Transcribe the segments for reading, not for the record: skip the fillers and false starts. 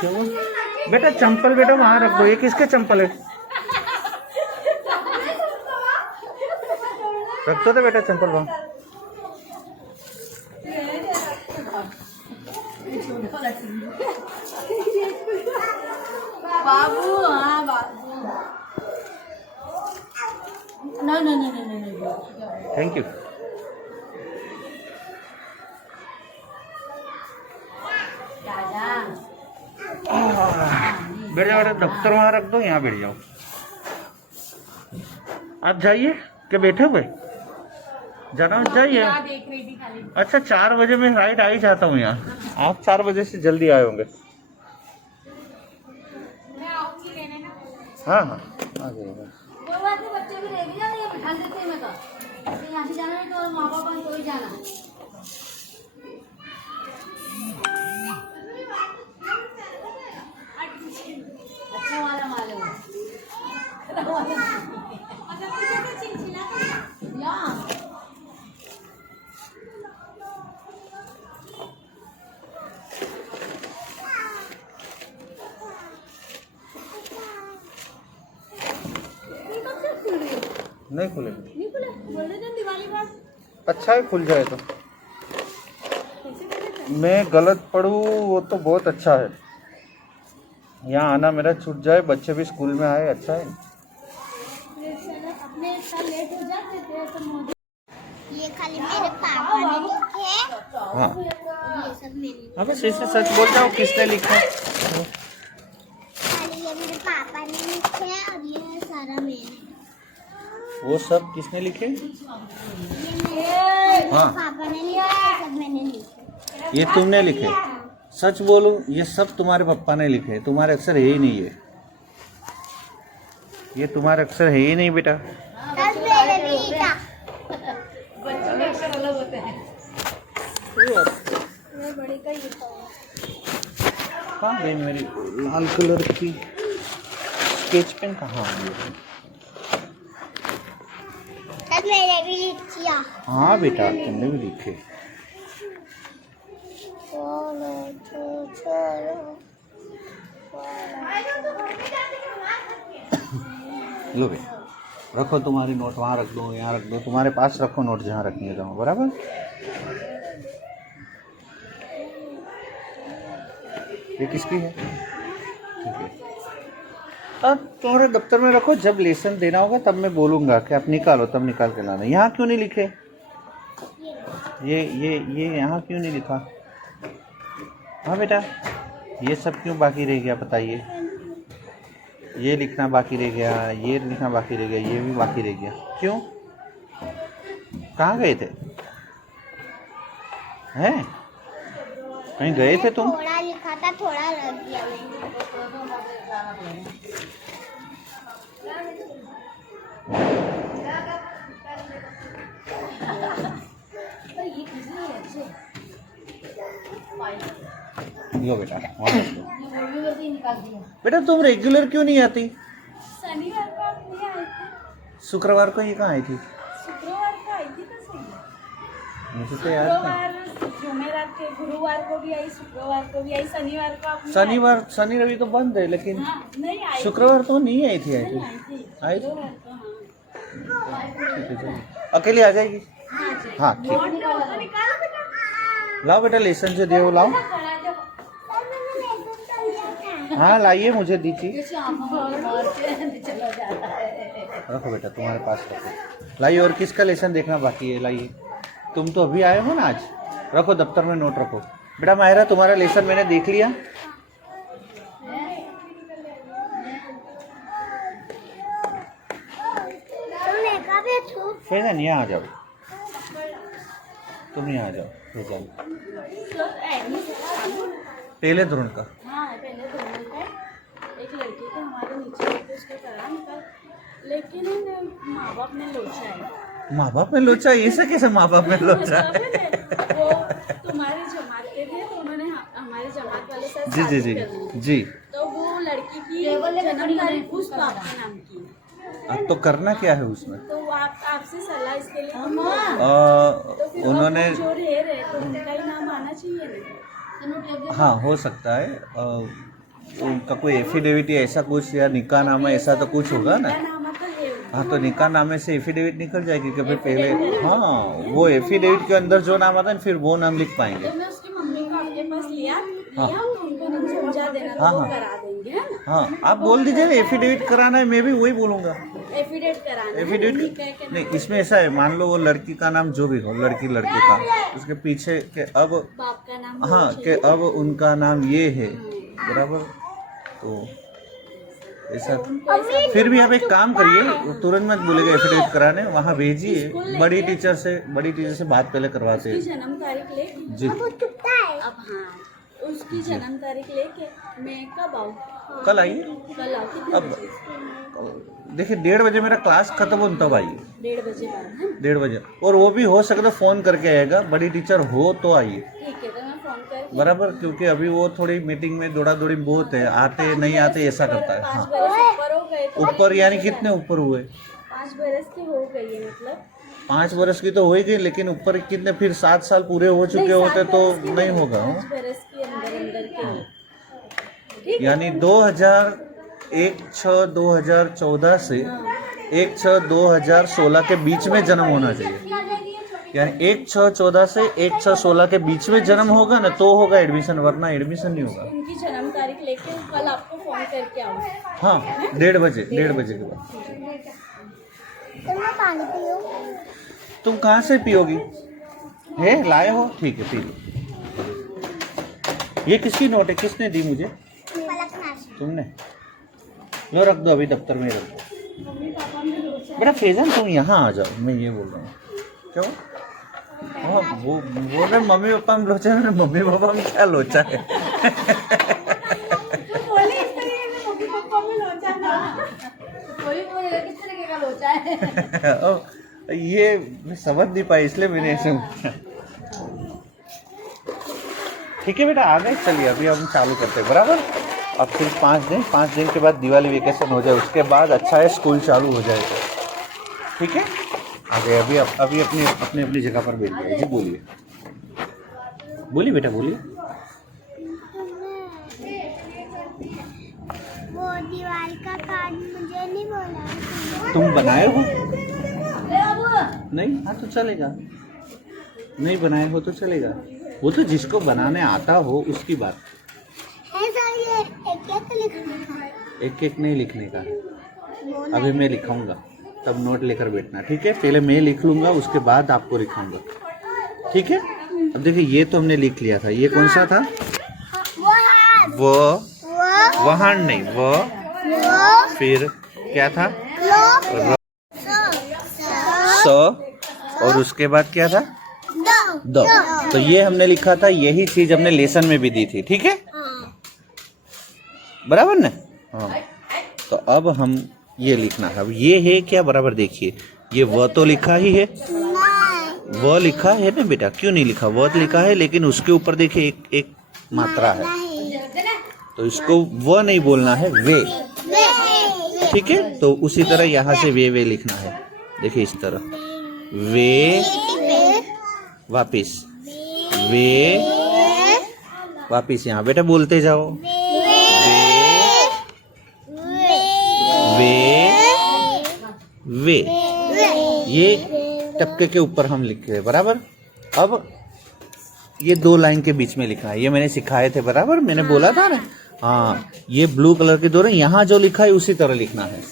क्या हुआ? बेटा चंपल बेटा वहाँ रख दो। ये किसके चंपल है? रख दो तो बेटा चंपल वहाँ। बाबू हाँ बाबू नहीं थैंक यू। बैठ जाओ बेटा, दफ्तर वहाँ रख दो, यहाँ बैठ जाओ। आप जाइए, क्या बैठे हुए जाना? जाइए। देख रही थी खाली। अच्छा 4 बजे मैं राइट आ ही जाता हूँ यहाँ। आप 4 बजे से जल्दी आए होंगे। मैं आऊंगी लेने ना। हाँ हाँ आ जाइएगा। कोई बात नहीं, बच्चे भी लेके जाना, ये बिठा देते हैं। मैं तो यहाँ से जाना है तो माँ बाप को ही जाना। अच्छा वाला माल है वो। नहीं खुलेगा। नहीं खुला, बोल रहे थे दिवाली बाद। अच्छा है खुल जाए तो। मैं गलत पढ़ूँ वो तो बहुत अच्छा है। यहाँ आना मेरा छूट जाए, बच्चे भी स्कूल में आए, अच्छा है। अपने साल लेट हो जाते थे तो मोदी। ये खाली मेरे पापा ने लिखे हैं। हाँ ये सब मेरे हाँ बस ऐसे सच बोल जाओ किसने लिखा है। खाली ये मेरे पापा ने लिखे हैं और ये सारा मेरे। वो सब किसने लिखे? ये मेरे हाँ। पापा ने लिखा, ये सब मैंने लिखे। ये तुमने लिखे? सच बोलो, ये सब तुम्हारे पापा ने लिखे, तुम्हारे अक्षर है ही नहीं। ये तुम्हारे अक्षर है ही नहीं बेटा। सब मेरे भी लिखा। बच्चों के अक्षर अलग होते हैं। मैं बड़ी का लिखा हुआ। कहाँ गई मेरी लाल कलर की स्केच पेन? कहाँ है? सब मेरे भी लिखिया। हाँ बेटा तुमने भी लिखे। चलो चलो लो बेटा रखो, तुम्हारी नोट वहाँ रख दो, यहाँ रख दो, तुम्हारे पास रखो नोट जहाँ रखनी है जाओ, बराबर। ये किसकी है? ठीक है। अब तुम्हारे दफ्तर में रखो, जब लेसन देना होगा तब मैं बोलूँगा कि आप निकालो, तब निकाल के लाना। यहाँ क्यों नहीं लिखे? ये यहाँ क्यों नहीं लिखा? हाँ बेटा ये सब क्यों बाकी रह गया बताइए? ये लिखना बाकी रह गया, ये लिखना बाकी रह गया, ये भी बाकी रह गया, क्यों? कहाँ गए थे? हैं? कहीं गए थे तुम? थोड़ा लिखा था, थोड़ा रख दिया मैंने। लो बेटा वहाँ रख दो। ये वैसे ही निकाल दिया। बेटा तुम रेगुलर क्यों नहीं आती? शनिवार को आप नहीं आए थे? शुक्रवार को ये कहाँ आई थी? शुक्रवार को आई थी तो सही। मुझे तो याद नहीं। शुक्रवार जुमेरात के, गुरुवार को भी आई, शुक्रवार को भी आई, शनिवार को आप नहीं शनिवार शनि रवि तो बंद है, लेकिन आए। हाँ, नहीं आई। शुक्रवार तो नहीं आई थी। आई नहीं थी? आई थी। आई थी? शुक्रवार को, हाँ। ठीक है चलिए। अकेले आ जाएगी? हाँ ठीक। नोट तो निकालो बेटा। लाओ बेटा लेसन जो दिए वो लाओ। हाँ लाइए, मुझे दीजिए। रखो बेटा तुम्हारे पास रखो। लाइए, और किसका लेसन देखना बाकी है? लाइए, तुम तो अभी आए हो ना आज। रखो दफ्तर में नोट रखो। बेटा मायरा तुम्हारा लेसन मैंने देख लिया। फैजान यहाँ आ जाओ, तुम यहाँ आ जाओ। फैजान पहले ध्रुन का। हाँ पहले तो बोलता है एक लड़की को हमारे नीचे लेके उसको करा निकल, लेकिन माँ बाप ने लोचा है। माँ बाप ने लोचा? ऐसे कैसे माँ बाप ने लोचा? वो तुम्हारी जमात के थे तो उन्होंने हमारे जमात वाले साथ जी जी शादी जी कर ली। जी। तो वो लड़की की जन्म तारीख पुष्पा आपके नाम की। अब तो करना क्या है उसमें? तो वो आपसे सलाह इसके लिए तो फिर उन्होंने जो रह रहे तो उनका ही नाम आना चाहिए ना। हाँ हो सकता है। उनका कोई एफिडेविट या ऐसा कुछ या निकाह नामा ऐसा तो कुछ होगा ना। नामा तो है। हाँ तो निकाह नामे से एफिडेविट निकल जाएगी कि भाई पहले, हाँ वो एफिडेविट के अंदर जो नाम आता है फिर वो नाम लिख पाएंगे। तो मैं उसकी मम्मी को आपके पास लिया हाँ। तो उनको नहीं समझा देना तो हाँ, वो हाँ। करा देंगे, है ना? हाँ आप बोल दीजिए ना एफिडेविट कराना है, मैं भी वही बोलूँगा एफिडेविट कराना है, एफिडेविट। निकाह के नहीं नाम इसमें ऐसा है, मान लो वो लड़की का नाम जो भी हो, लड़की लड़के का, उसके पीछे के अब बाप का नाम हाँ होना कि चाहिए। अब उनका नाम ये है, बराबर। तो ऐसा उनको ऐसा फिर भी आप एक काम करिए, तुरंत मत बोलेगा एफिडेविट कराने, वहाँ भेजिए, बड़ी टीचर से बात पहले करवाते उसकी हैं। जन्म तारीख लेके जी अब हाँ उसकी जन्म तारीख लेके मैं कब आऊँ? कल आइए। कल आओ कितने अब बजे? देखिए 1:30 बजे मेरा क्लास खत्म हो तब आइए, 1:30 बजे बाद, है ना? 1:30 बजे। और वो भी हो सके तो फ़ोन करके आएगा, बड़ी टीचर हो तो आइए, ठीक है तो मैं फोन करके बराबर। क्योंकि अभी वो थोड़ी मीटिंग में दौड़ा दौड़ी बहुत है, आते नहीं आते ऐसा करता है। 5 हाँ बरस ऊपर हो गए तो ऊपर यानी कितने ऊपर हुए? 5 बरस की हो गई है, मतलब 5 वर्ष की तो हो ही गई, लेकिन ऊपर कितने फिर 7 साल पूरे हो चुके होते तो नहीं होगा। 5 बरस के अंदर के ठीक है? यानी 1/6/2014 से 1/6/2016 के बीच में जन्म होना चाहिए। यानी 1/6/14 से 1/6/16 के बीच में जन्म होगा ना तो होगा एडमिशन, वरना एडमिशन नहीं होगा। उनकी जन्म तारीख लेके कल आपको फोन करके आऊँ। हाँ 1:30 बजे, 1:30 बजे के बाद। तो मैं पानी पीऊँ? तुम कहाँ से पियोगी? है लाए हो? ठीक है पी लो। ये किसकी नोट है? किसने दी मुझे? तुमने? लो रख दो, अभी दफ्तर में रख दो। बेटा फैजन तुम यहाँ आ जाओ, मैं ये बोल रहा हूँ। क्यों? हाँ वो बोल रहे मम्मी पापा में लोचा है, मम्मी पापा में क्या लोचा है? ये मैं समझ नहीं पाई इसलिए मैंने ऐसे पूछा। ठीक है बेटा आ गए, चलिए अभी हम चालू करते हैं, बराबर। अब फिर 5 दिन के बाद दिवाली वेकेशन हो जाए, उसके बाद अच्छा है स्कूल चालू हो जाएगा। ठीक है आ गए, अभी अपनी जगह पर बैठ जाइए। जी बोलिए बोलिए बेटा बोलिए। वो दीवार का कार्ड मुझे नहीं बोला। तुम बनाए हो? नहीं? हाँ तो चलेगा, नहीं बनाए हो तो चलेगा। वो तो जिसको बनाने आता हो उसकी बात। है सर ये एक लिखने का? एक नहीं लिखने का, अभी मैं लिखाऊंगा तब नोट लेकर बैठना। ठीक है पहले मैं लिख लूंगा, उसके बाद आपको लिखाऊंगा। ठीक है अब देखिए ये तो हमने लिख लिया था, ये कौन सा था? वो वहाँ नहीं, वो फिर क्या था? सो और उसके बाद क्या था? दो। तो ये हमने लिखा था, यही चीज हमने लेसन में भी दी थी। ठीक है बराबर ना? हाँ तो अब हम ये लिखना है, अब ये है क्या? बराबर देखिए ये वो तो लिखा ही है, वो लिखा है ना बेटा, क्यों नहीं लिखा? वो लिखा है लेकिन उसके ऊपर देखिए एक मात्रा है, तो इसको वो नहीं बोलना है, वे। ठीक है तो उसी तरह यहाँ से वे लिखना है, देखिए इस तरह वे, वापिस वे, वापिस यहाँ बेटा बोलते जाओ वे। ये टपके के ऊपर हम लिखे हैं, बराबर। अब ये 2 लाइन के बीच में लिखना है, ये मैंने सिखाए थे, बराबर मैंने बोला था ना। हाँ ये ब्लू कलर के दो, यहाँ जो लिखा है उसी तरह लिखना है,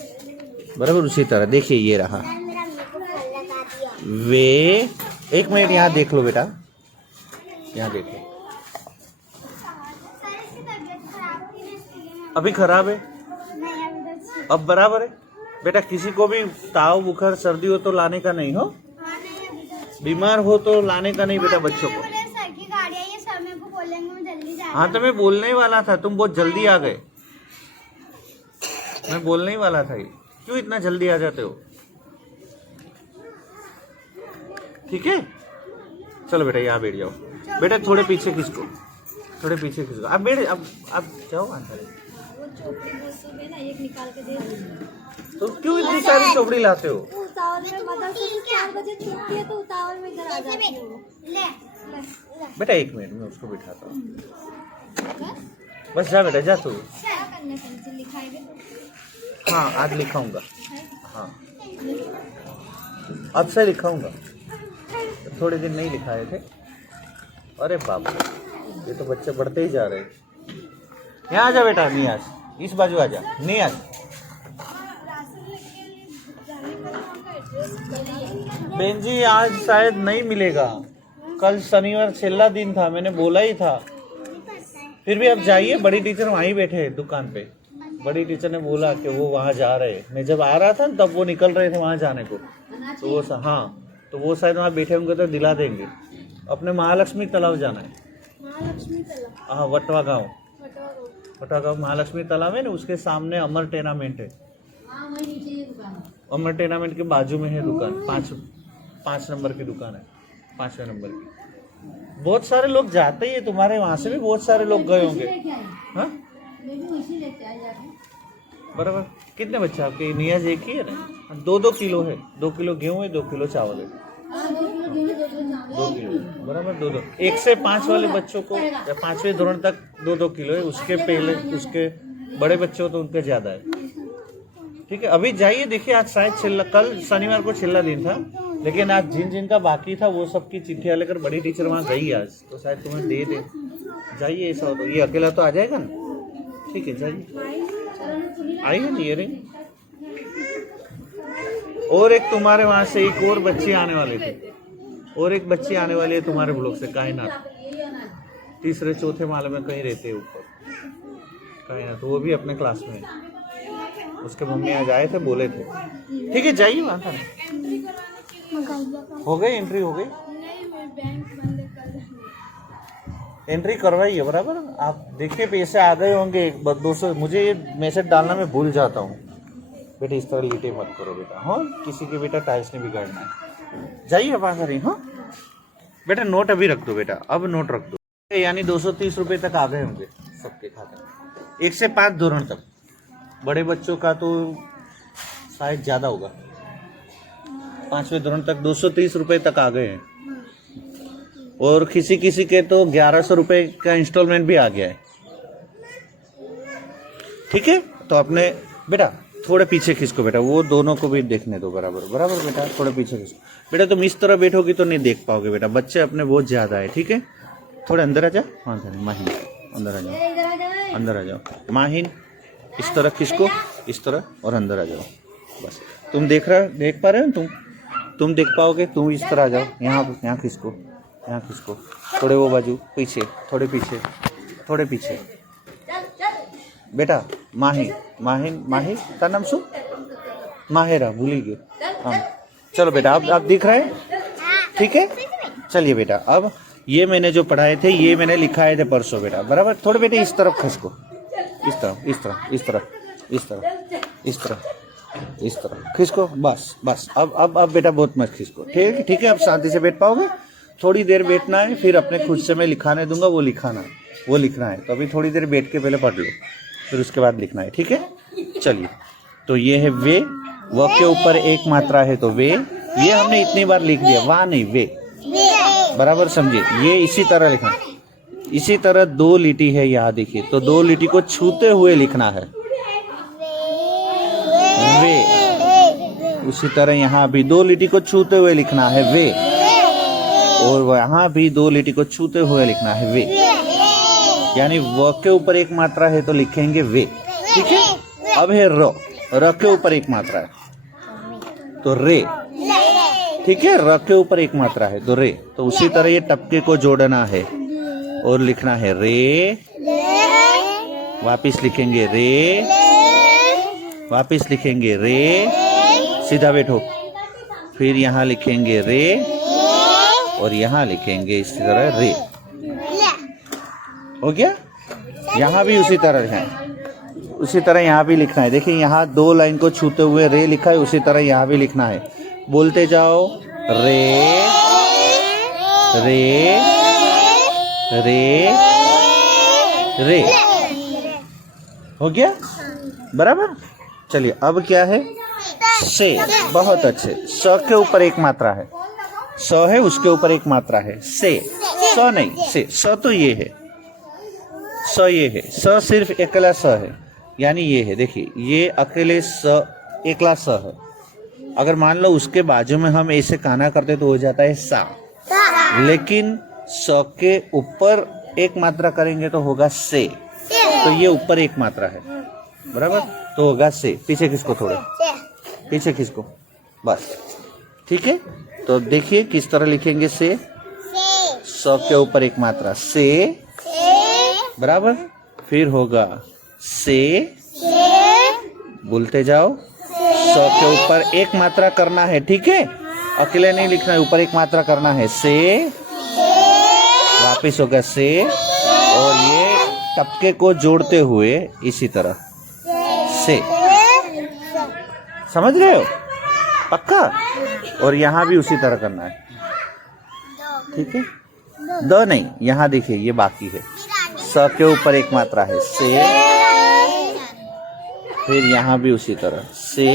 बराबर उसी तरह। देखिए ये रहा वे। 1 मिनट यहाँ देख लो बेटा, यहाँ देखो अभी खराब है, अब बराबर है बेटा। किसी को भी ताव बुखार सर्दी हो तो लाने का नहीं हो, बीमार हो तो लाने का नहीं बेटा बच्चों को। सर की गाड़ी आई है, सर मेरे को बोलेंगे मैं जल्दी जा। हाँ तो मैं बोलने ही वाला था, तुम बहुत जल्दी आ गए। मैं बोलने ही वाला था, ये क्यों इतना जल्दी आ जाते हो? ठीक है चलो बेटा यहाँ बैठ जाओ। बेटा थोड़े पीछे खिसको, थोड़े पीछे खिसको। अब बैठ, अब जाओ अंदर। एक निकाल के दे तो क्यों इतनी सारी चोपड़ी लाते हो? उतावल में मदरसे से 4 बजे छुट्टी है तो उतावल में इधर आ जाती हूँ। बेटा 1 मिनट में उसको बिठाता हूँ। बस जा बेटा, जा तू। हाँ आज लिखाऊंगा, हाँ अब से लिखाऊंगा, थोड़े दिन नहीं लिखाए थे। अरे बाप रे, ये तो बच्चे बढ़ते ही जा रहे हैं। यहाँ आ जा बेटा, नियाज इस बाजू आ जा, नियाज। बहन जी आज शायद नहीं मिलेगा, कल शनिवार छेल्ला दिन था, मैंने बोला ही था। फिर भी अब जाइए, बड़ी टीचर वहीं बैठे हैं दुकान पे। बड़ी टीचर ने बोला कि वो वहाँ जा रहे हैं। मैं जब आ रहा था तब वो निकल रहे थे वहाँ जाने को, तो वो हाँ तो वो शायद वहाँ बैठे होंगे तो दिला देंगे। अपने महालक्ष्मी तालाब जाना है। महालक्ष्मी तालाब, हाँ वटवा गाँव, फटाफट। वटवा गाँव महालक्ष्मी तालाब है ना, उसके सामने अमर टेनामेंट है। अमर टेनामेंट के बाजू में है दुकान, 5 नंबर की दुकान है, 5वें नंबर की। बहुत सारे लोग जाते ही है, तुम्हारे वहाँ से भी बहुत सारे लोग गए होंगे। हाँ बराबर। कितने बच्चे आपके? नियाज एक ही है ना? 2-2 किलो है, 2 किलो गेहूँ है, 2 किलो चावल है, 2 किलो बराबर। 2-2 1 से 5 वाले बच्चों को या 5वें धोरण तक 2-2 किलो है। उसके पहले उसके बड़े बच्चों तो उनके ज्यादा है। ठीक है, अभी जाइए, देखिए आज शायद छिल्ला, कल शनिवार को छिल्ला दिन था, लेकिन आज जिन जिन का बाकी था वो सब की चिट्ठियाँ लेकर बड़ी टीचर वहाँ गई आज, तो शायद तुम्हें दे दे। जाइए, ऐसा हो तो ये अकेला तो आ जाएगा ना। ठीक है जाइए, आइए ना, ये रही। और एक तुम्हारे वहाँ से एक और बच्ची आने वाले थे, और एक बच्ची आने वाली है तुम्हारे ब्लॉक से, कायनात। 3-4 माले में कहीं रहते हैं ऊपर, कायनात, वो भी अपने क्लास में है। उसके मम्मी आज आए थे, बोले थे। ठीक है जाइए, वहाँ था। हो गई एंट्री, हो गई एंट्री करवाइए बराबर। आप देखिए पैसे आ गए होंगे 200। मुझे ये मैसेज डालना मैं भूल जाता हूँ बेटा, इस तरह लीटे मत करो बेटा। हाँ किसी के बेटा टाइल्स नहीं बिगाड़ना है। जाइए आप आ रही। हाँ बेटा नोट अभी रख दो बेटा, अब नोट रख दो। यानी 230 रुपये तक आ गए होंगे सबके खाते में, 1 से 5 धोरण तक। बड़े बच्चों का तो शायद ज़्यादा होगा, 5वें धोरण तक 230 रुपये तक आ गए हैं। और किसी किसी के तो 1100 रुपये का इंस्टॉलमेंट भी आ गया है। ठीक है, तो अपने बेटा थोड़े पीछे खिसको बेटा, वो दोनों को भी देखने दो बराबर बराबर बेटा, थोड़े पीछे खिसको बेटा। तुम इस तरह बैठोगी तो नहीं देख पाओगे बेटा, बच्चे अपने बहुत ज़्यादा है। ठीक है, थोड़े अंदर आ जाओ। हाँ सर माहिन, अंदर आ जाओ, अंदर आ जाओ माहिन। इस तरह खिसको, इस तरह, और अंदर आ जाओ। बस तुम देख पा रहे हो, तुम देख पाओगे। तुम इस तरह आ जाओ, यहाँ खिसको, यहाँ खिसको, थोड़े वो बाजू पीछे, थोड़े पीछे, थोड़े पीछे बेटा। माहिन का नाम सुन, माहिरा भूली गए। हाँ चलो बेटा, अब आप दिख रहे हैं। ठीक है चलिए बेटा, अब ये मैंने जो पढ़ाए थे ये मैंने लिखाए थे परसों बेटा, बराबर। थोड़े बेटे इस तरफ खिसको, इस तरफ, इस तरफ, इस तरफ, इस तरफ, इस तरफ, इस तरफ खिसको। बस अब बेटा बहुत मत खिसको। ठीक है, अब शांति से बैठ पाओगे। थोड़ी देर बैठना है, फिर अपने खुद से मैं लिखाने दूंगा, वो लिखना है। तो अभी थोड़ी देर बैठ के पहले पढ़ लो, फिर उसके बाद लिखना है। ठीक है चलिए, तो ये है वे, व के ऊपर एक मात्रा है तो वे। ये हमने इतनी बार लिख दिया, वाह नहीं वे, बराबर समझिए। ये इसी तरह लिखना, इसी तरह 2 लिटी है यहाँ देखिए, तो 2 लिटी को छूते हुए लिखना है वे। उसी तरह यहाँ भी 2 लिटी को छूते हुए लिखना है वे, और यहाँ भी 2 लिटी को छूते हुए लिखना है वे। यानी व के ऊपर एक मात्रा है तो लिखेंगे वे। ठीक है, अब है र के ऊपर एक मात्रा है तो रे। ठीक है, र के ऊपर एक मात्रा है तो रे। तो उसी तरह ये टपके को जोड़ना है और लिखना है रे, वापिस लिखेंगे रे, वापिस लिखेंगे रे, सीधा बैठो, फिर यहाँ लिखेंगे रे और यहाँ लिखेंगे इसी तरह रे। हो गया। यहाँ भी उसी तरह है, उसी तरह यहाँ भी लिखना है। देखिए यहाँ 2 लाइन को छूते हुए रे लिखा है, उसी तरह यहाँ भी लिखना है। बोलते जाओ रे रे रे रे। हो गया बराबर। चलिए अब क्या है, से। बहुत अच्छे, स के ऊपर एक मात्रा है, स है उसके ऊपर एक मात्रा है से, स नहीं से, स तो ये है, स ये है, स सिर्फ अकेला स है, यानी ये है, देखिए ये अकेले स एकला स है। अगर मान लो उसके बाजू में हम ऐसे काना करते तो हो जाता है सा, लेकिन स के ऊपर एक मात्रा करेंगे तो होगा से, तो ये ऊपर एक मात्रा है, बराबर, तो होगा से। पीछे खिसको, थोड़े पीछे खिसको, बस, ठीक है। तो देखिए किस तरह लिखेंगे से, स के ऊपर एक मात्रा से, बराबर, फिर होगा से, बोलते जाओ, स के ऊपर एक मात्रा करना है, ठीक है, अकेले नहीं लिखना है, ऊपर एक मात्रा करना है, से, वापिस होगा से, और ये टपके को जोड़ते हुए इसी तरह से, समझ रहे हो पक्का। और यहाँ भी उसी तरह करना है, ठीक है। द नहीं, यहाँ देखिए ये बाकी है, स के ऊपर एक मात्रा है से, फिर यहाँ भी उसी तरह से,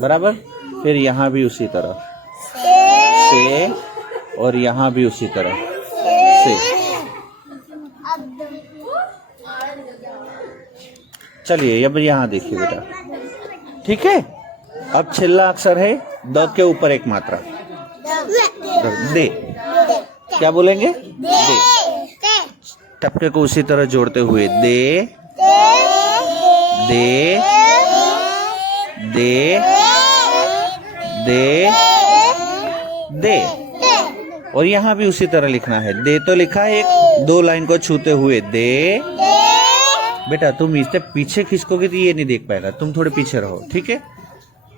बराबर, फिर यहाँ भी उसी तरह से, और यहाँ भी उसी तरह से। चलिए अब यहाँ देखिए बेटा, ठीक है। अब छिल्ला अक्षर है द के ऊपर एक मात्रा, दे, क्या बोलेंगे, दे, टपके को उसी तरह जोड़ते हुए दे, दे, दे, दे, दे, और यहाँ भी उसी तरह लिखना है। दे तो लिखा है एक, दो लाइन को छूते हुए दे, बेटा तुम इससे पीछे खिसकोगे तो ये नहीं देख पाएगा, तुम थोड़े पीछे रहो, ठीक है।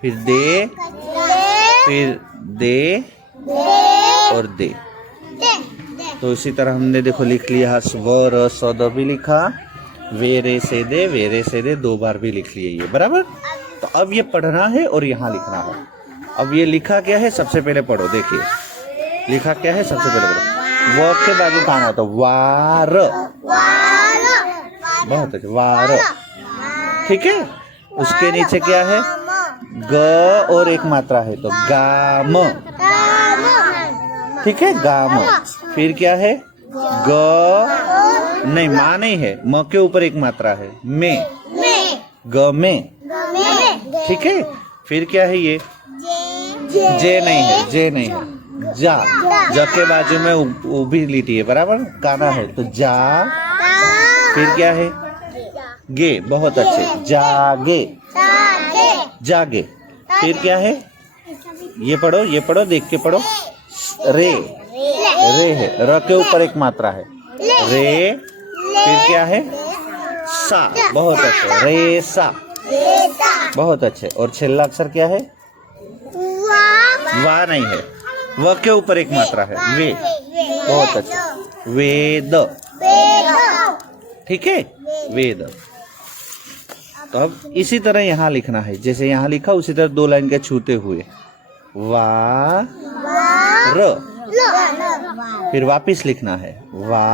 फिर दे, फिर दे, और दे। तो इसी तरह हमने देखो लिख लिया, स्वर स द भी लिखा, वेरे से दे दो बार भी लिख लिए ये, बराबर। तो अब ये पढ़ना है और यहाँ लिखना है। अब ये लिखा क्या है, सबसे पहले पढ़ो, देखिए लिखा क्या है, सबसे पहले पढ़ो। व के बाजू कहाँ आता, वार, बहुत अच्छा, वार, ठीक है। उसके नीचे क्या है, ग और एक मात्रा है तो गाम, ठीक है, गाम। फिर क्या है, ग नहीं, माँ नहीं है, म के ऊपर एक मात्रा है, में, ग में, ठीक है। फिर क्या है ये, जे नहीं है, जे नहीं है, जा, ज के बाजू में ऊभी लिटी है, बराबर, काना है तो जा। फिर क्या है, गे, बहुत अच्छे, जागे, जागे। फिर क्या है, ये पढ़ो, देख के पढ़ो, रे, रे है, र के ऊपर एक मात्रा है, रे। फिर क्या है, सा, बहुत अच्छे, रे सा, बहुत अच्छे। और छिल्ला अक्षर क्या है, वा नहीं है, व के ऊपर एक मात्रा है, वे, बहुत अच्छा, वेद, ठीक है, वेद। तो अब इसी तरह यहाँ लिखना है, जैसे यहाँ लिखा उसी तरह दो लाइन के छूते हुए, वा र, फिर वापिस लिखना है, वा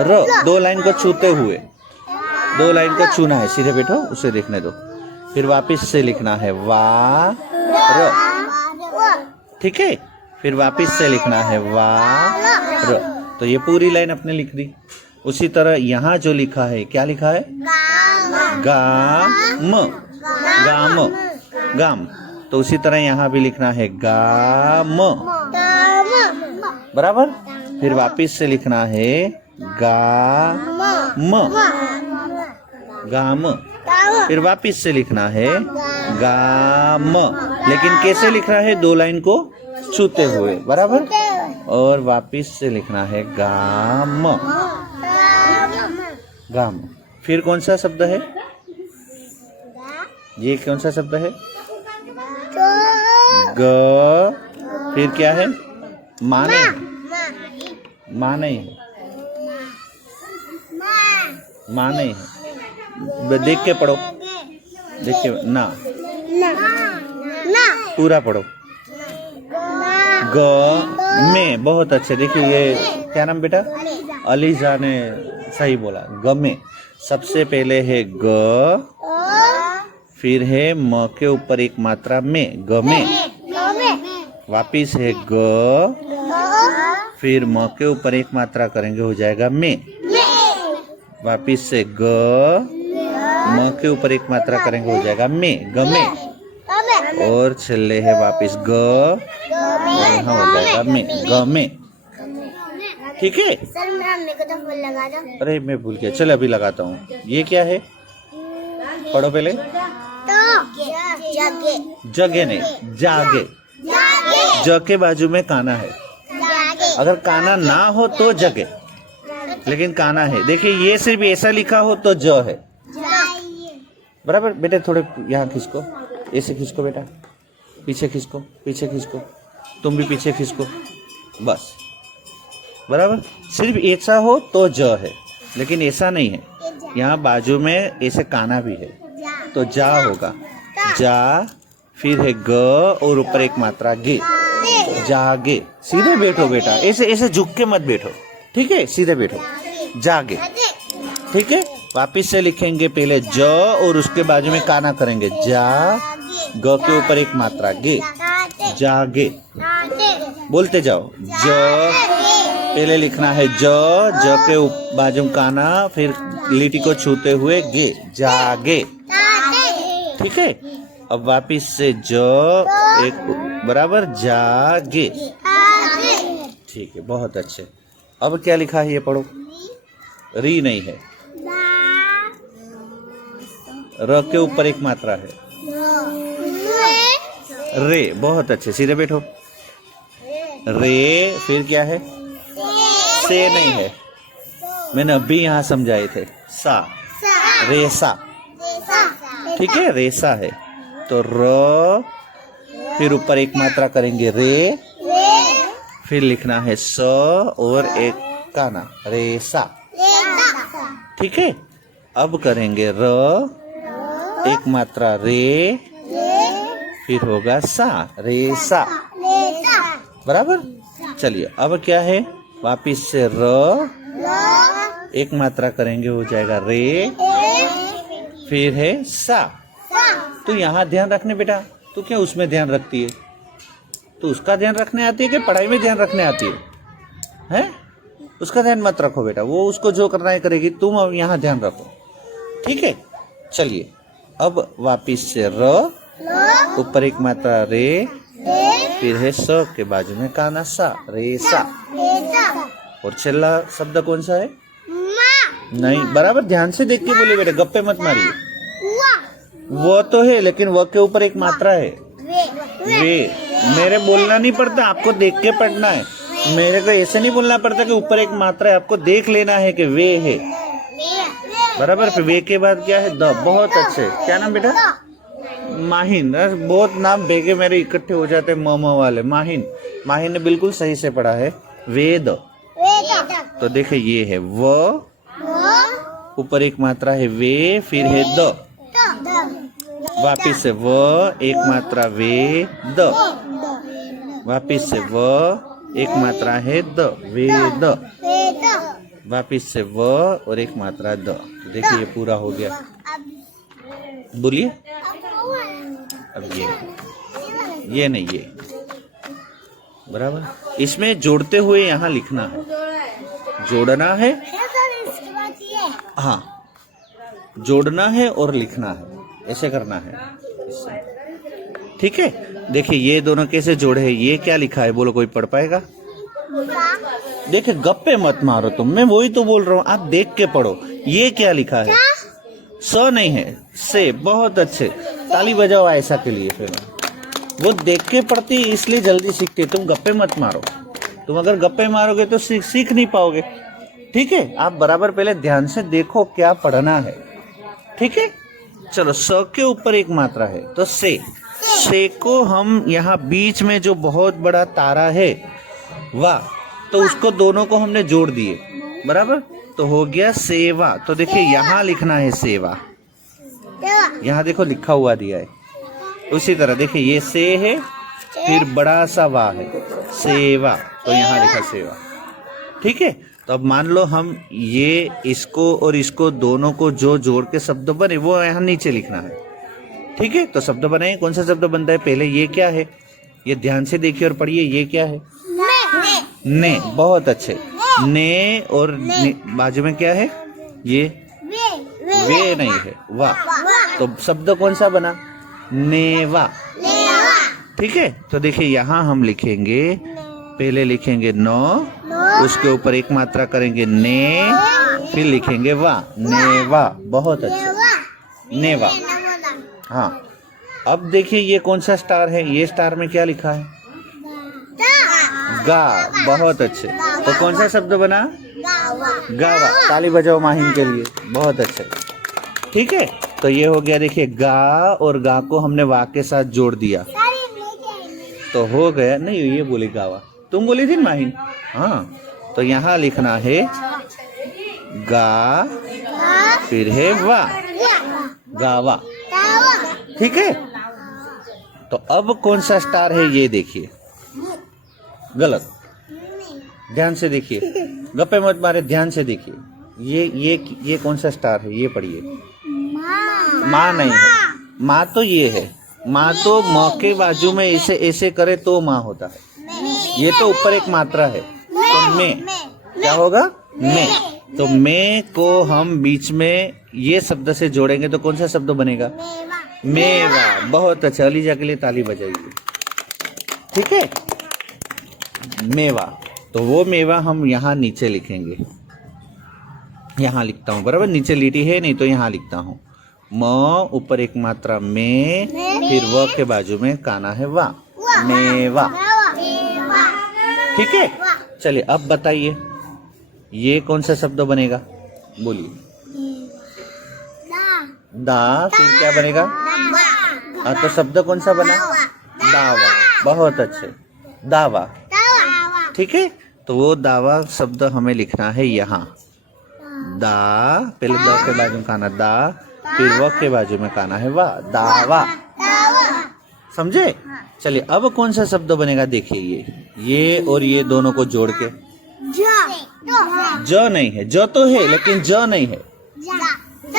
र, दो लाइन को छूते हुए, दो लाइन को छूना है, सीधे बैठो, उसे देखने दो। फिर वापिस से लिखना है, वा र, ठीक है। फिर वापिस से लिखना है, वा र। तो ये पूरी लाइन अपने लिख दी। उसी तरह यहाँ जो लिखा है, क्या लिखा है, गाम, गाम, गाम। तो उसी तरह यहाँ भी लिखना है, गाम, बराबर। फिर वापिस से लिखना है, गाम, गाम। फिर वापिस से लिखना है, गाम, लेकिन कैसे लिखना है, दो लाइन को छूते हुए, बराबर। और वापिस से लिखना है, गाम, गाम। फिर कौन सा शब्द है, ये कौन सा शब्द है, ग। फिर क्या है, माँ नहीं है, माँ नहीं है, माँ नहीं है, देख के पढ़ो, देख के, ना, पूरा पढ़ो, ग में, बहुत अच्छे। देखिए ये क्या नाम बेटा, अलीजा ने सही बोला, ग में। सबसे पहले है ग, फिर है म के ऊपर एक मात्रा में, ग में। वापिस है ग, फिर म के ऊपर एक मात्रा करेंगे हो जाएगा में। वापिस से ग, म के ऊपर एक मात्रा करेंगे हो जाएगा में, ग में। और छल्ले है वापिस ग, और यहाँ हो जाएगा में, ग में। ठीक है। सर मैं को तो फूल लगा दो। अरे मैं भूल गया, चल अभी लगाता हूँ। ये क्या है, पढ़ो पहले। तो जगे, जगे नहीं, जागे। ज के बाजू में काना है, अगर काना ना हो तो जगे, लेकिन काना है। देखिए ये सिर्फ ऐसा लिखा हो तो ज है, बराबर। बेटे थोड़े यहाँ खिसको, ऐसे खिसको बेटा, पीछे खिसको, पीछे खिसको, तुम भी पीछे खिसको, बस बराबर। सिर्फ ऐसा हो तो ज है, लेकिन ऐसा नहीं है। यहाँ बाजू में ऐसे काना भी है तो जा होगा, जा। फिर है ग और ऊपर एक मात्रा गे, जागे। सीधे बैठो बेटा, ऐसे ऐसे झुक के मत बैठो, ठीक है, सीधे बैठो, जागे। ठीक है। वापिस से लिखेंगे पहले ज और उसके बाजू में काना करेंगे, जा, ग के ऊपर एक मात्रा गे, जागे। बोलते जाओ, ज पहले लिखना है ज के बाजू में काना, फिर लिटी को छूते हुए गे, जागे। ठीक है। अब वापिस से ज एक बराबर, जागे। ठीक है, बहुत अच्छे। अब क्या लिखा है ये पढ़ो। री नहीं है, र के ऊपर एक मात्रा है, रे। बहुत अच्छे, सीधे बैठो, रे। फिर क्या है, से नहीं है, मैंने अभी यहाँ समझाए थे, सा, रेसा। ठीक है, रेसा है तो र, फिर ऊपर एक मात्रा करेंगे रे, फिर लिखना है स और एक काना, रेसा। ठीक है। अब करेंगे र, एक मात्रा रे, फिर होगा सा, रेसा, बराबर। चलिए अब क्या है, वापिस से र, एक मात्रा करेंगे हो जाएगा रे, फिर है सा। तो यहाँ ध्यान रखने बेटा, तो क्या उसमें ध्यान रखती है, तो उसका ध्यान रखने आती है कि पढ़ाई में ध्यान रखने आती है? हैं? उसका ध्यान मत रखो बेटा, वो उसको जो करना है करेगी, तुम अब यहाँ ध्यान रखो। ठीक है। चलिए अब वापिस से र, ऊपर एक मात्रा रे, फिर है स के बाजू में काना, सा, रेसा। और छेल्ला शब्द कौन सा है? नहीं, बराबर ध्यान से देख के बोलिए बेटा, गप्पे मत मारिए। वो तो है, लेकिन वो के ऊपर एक मात्रा है, वे। मेरे बोलना नहीं पड़ता, आपको देख के पढ़ना है। मेरे को ऐसे नहीं बोलना पड़ता कि ऊपर एक मात्रा है, आपको देख लेना है कि वे है, बराबर। फिर वे के बाद क्या है, द। बहुत अच्छे। क्या नाम बेटा? माहिन। बहुत नाम बेगे मेरे इकट्ठे हो जाते हैं म वाले। माहिन, माहिन ने बिल्कुल सही से पढ़ा है, वेद। तो देखिए ये है व, ऊपर एक मात्रा है वे, फिर है द, वापिस से व, एक मात्रा वे, द, वापिस से व, एक मात्रा है द, वेद, वापिस से व और एक मात्रा द। तो देखिए ये पूरा हो गया। बोलिए अब ये नहीं, ये बराबर। इसमें जोड़ते हुए यहाँ लिखना है, जोड़ना है, हाँ, जोड़ना है और लिखना है, ऐसे करना है। ठीक है। देखिए ये दोनों कैसे जोड़े हैं, ये क्या लिखा है बोलो, कोई पढ़ पाएगा? देखिए गप्पे मत मारो तुम, मैं वही तो बोल रहा हूँ, आप देख के पढ़ो। ये क्या लिखा है? स नहीं है, से। बहुत अच्छे, ताली बजाओ ऐसा के लिए। फिर वो देख के पढ़ती इसलिए जल्दी सीखती है, तुम गप्पे मत मारो। तुम अगर गप्पे मारोगे तो सीख नहीं पाओगे। ठीक है। आप बराबर पहले ध्यान से देखो क्या पढ़ना है। ठीक है। चलो, स के ऊपर एक मात्रा है तो से को हम यहाँ बीच में जो बहुत बड़ा तारा है वाह, तो उसको दोनों को हमने जोड़ दिए, बराबर। तो हो गया सेवा। तो देखिए यहाँ लिखना है सेवा, यहाँ देखो लिखा हुआ दिया है। उसी तरह देखिए ये से है, फिर बड़ा सा वाह है, सेवा। तो यहाँ लिखा सेवा। ठीक है। तो अब मान लो हम ये इसको और इसको दोनों को जो जोड़ के शब्द बने वो यहाँ नीचे लिखना है। ठीक है। तो शब्द बनाए, कौन सा शब्द बनता है? पहले ये क्या है, ये ध्यान से देखिए और पढ़िए, ये क्या है? ने, बहुत अच्छे। ने और बाजू में क्या है? ये वे नहीं है, वा। तो शब्द कौन सा बना? नेवा। ठीक है, तो देखिए यहाँ हम लिखेंगे, पहले लिखेंगे नो, उसके ऊपर एक मात्रा करेंगे ने, फिर लिखेंगे वा, नेवा। बहुत अच्छे, नेवा। हाँ, अब देखिए ये कौन सा स्टार है? ये स्टार में क्या लिखा है? गा। बहुत अच्छे। तो कौन सा शब्द बना? गावा। ताली बजाओ माहिन के लिए, बहुत अच्छे। ठीक है, तो ये हो गया। देखिए गा और गा को हमने वा के साथ जोड़ दिया तो हो गया। नहीं, ये बोली गावा, तुम बोली थी माहिन। हाँ, तो यहाँ लिखना है गा, फिर है वा, गावा। ठीक है, तो अब कौन सा स्टार है ये देखिए। गलत, ध्यान से देखिए, गप्पे मत मारे, ध्यान से देखिए। ये कौन सा स्टार है? ये पढ़िए। माँ नहीं है, माँ तो ये है। माँ तो म के बाजू में ऐसे ऐसे करे तो माँ होता है। ये तो ऊपर एक मात्रा है, तो मैं क्या होगा? मैं। तो मैं को हम बीच में ये शब्द से जोड़ेंगे तो कौन सा शब्द बनेगा? मेवा। बहुत अच्छा, अलीजा के लिए ताली बजाइए। ठीक है, मेवा। तो वो मेवा हम यहाँ नीचे लिखेंगे। यहाँ लिखता हूँ, बराबर। नीचे लीटी है नहीं तो यहाँ लिखता हूँ। म ऊपर एक मात्रा में, फिर व के बाजू में काना है वा, मेवा। ठीक है, चलिए अब बताइए ये कौन सा शब्द बनेगा? बोलिए। दा, फिर क्या बनेगा? तो शब्द कौन सा बना? दावा। बहुत अच्छे, दावा। ठीक है, तो वो दावा शब्द हमें लिखना है यहाँ। दा, पहले द के बाजू में काना दा, फिर व के बाजू में काना है वा, दावा। समझे? चलिए अब कौन सा शब्द बनेगा? देखिए ये और ये दोनों को जोड़ के। ज नहीं है, ज तो है लेकिन ज नहीं है।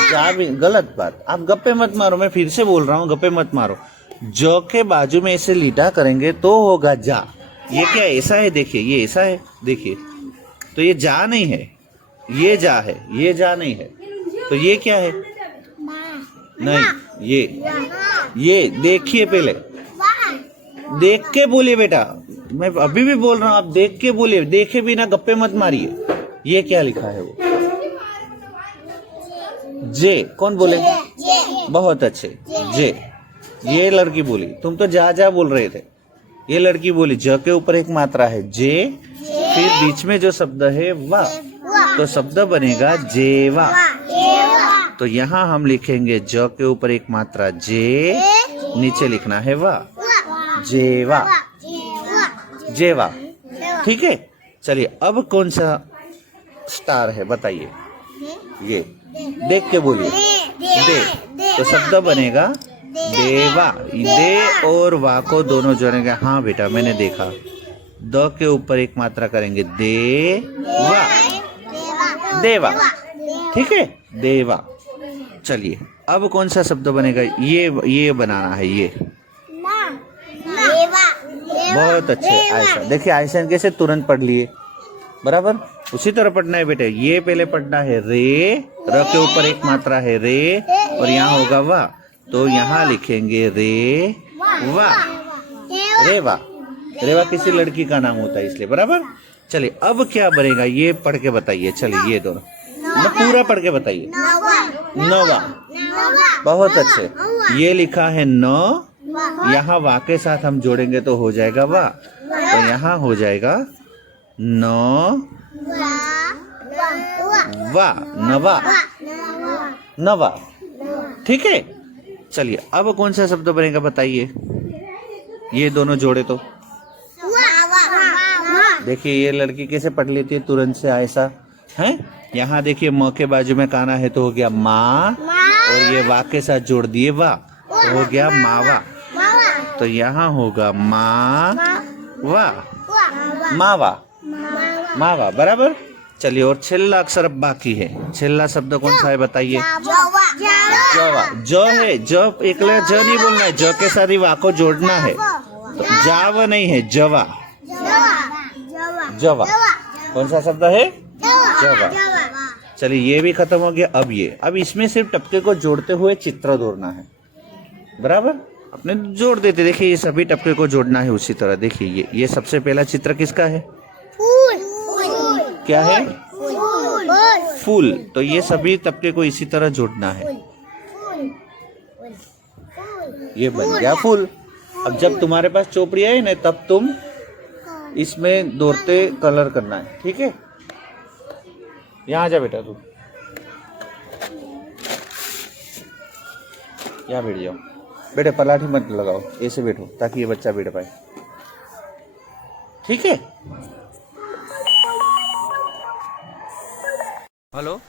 जा भी गलत बात। आप गप्पे मत मारो, मैं फिर से बोल रहा हूँ, गप्पे मत मारो। ज के बाजू में ऐसे लीटा करेंगे तो होगा जा। ये क्या ऐसा है? देखिए ये ऐसा है, देखिए। तो ये जा नहीं है, ये जा है, ये जा नहीं है। तो ये क्या है? नहीं, ये देखिए, पहले देख के बोलिए बेटा। मैं अभी भी बोल रहा हूँ, आप देख के बोलिए, देखे बिना गप्पे मत मारिए। ये क्या लिखा है? वो जे। कौन बोले? बहुत अच्छे, जे। ये लड़की बोली, तुम तो जा जा बोल रहे थे। ये लड़की बोली ज के ऊपर एक मात्रा है जे, फिर बीच में जो शब्द है वा, तो शब्द बनेगा जेवा। तो यहाँ हम लिखेंगे ज के ऊपर एक मात्रा जे, नीचे लिखना है वा, जेवा, जेवा। ठीक है, चलिए अब कौन सा स्टार है बताइए? ये देख के बोलिए। दे, तो शब्द बनेगा देवा। दे और वा को दोनों जोड़ेंगे। हाँ बेटा, मैंने देखा। द के ऊपर एक मात्रा करेंगे देवा, देवा। ठीक है, देवा। चलिए अब कौन सा शब्द बनेगा? ये बनाना है। ये बहुत अच्छे आयशा। देखिए आयशा कैसे तुरंत पढ़ लिए, बराबर उसी तरह पढ़ना है बेटे। ये पहले पढ़ना है रे, र के ऊपर एक मात्रा है रे, और यहाँ होगा वा, तो यहाँ लिखेंगे रे वा, रेवा। रेवा किसी लड़की का नाम होता है इसलिए, बराबर। चलिए अब क्या बनेगा ये पढ़ के बताइए। चलिए ये दोनों ना पूरा पढ़ के बताइए। नवा। बहुत अच्छे, ये लिखा है न, यहाँ वा के साथ हम जोड़ेंगे तो हो जाएगा वा, तो यहाँ हो जाएगा न वा, नवा, नवा। ठीक है, चलिए अब कौन सा शब्द बनेगा बताइए? ये दोनों जोड़े तो देखिए ये लड़की कैसे पढ़ लेती है तुरंत से ऐसा है। यहाँ देखिए म के बाजू में काना है तो हो गया माँ, और ये वा के साथ जोड़ दिए वा, तो हो गया मावा। तो यहाँ होगा माँ वा, मावा, मावा, बराबर। चलिए और छेल्ला अक्षर अब बाकी है। छेल्ला शब्द कौन सा है बताइए? जवा। ज है, ज एक ज नहीं बोलना है, ज के साथ ही वा को जोड़ना है। तो जाव नहीं है, जवा, जवा। कौन सा शब्द है? जवा। चलिए ये भी खत्म हो गया। अब इसमें सिर्फ टपके को जोड़ते हुए चित्र दौड़ना है, बराबर। अपने जोड़ देते, देखिए ये सभी टपके को जोड़ना है उसी तरह। देखिए ये सबसे पहला चित्र किसका है? क्या है? फूल। तो ये सभी टपके को इसी तरह जोड़ना है। ये बन गया फूल। अब जब तुम्हारे पास चोपड़ी आई ना, तब तुम इसमें दौड़ते कलर करना है, ठीक है? यहाँ जा बेटा, तू यहाँ बैठ जाओ। बेटे पलाठी मत लगाओ, ऐसे बैठो ताकि ये बच्चा बैठ पाए, ठीक है? हेलो,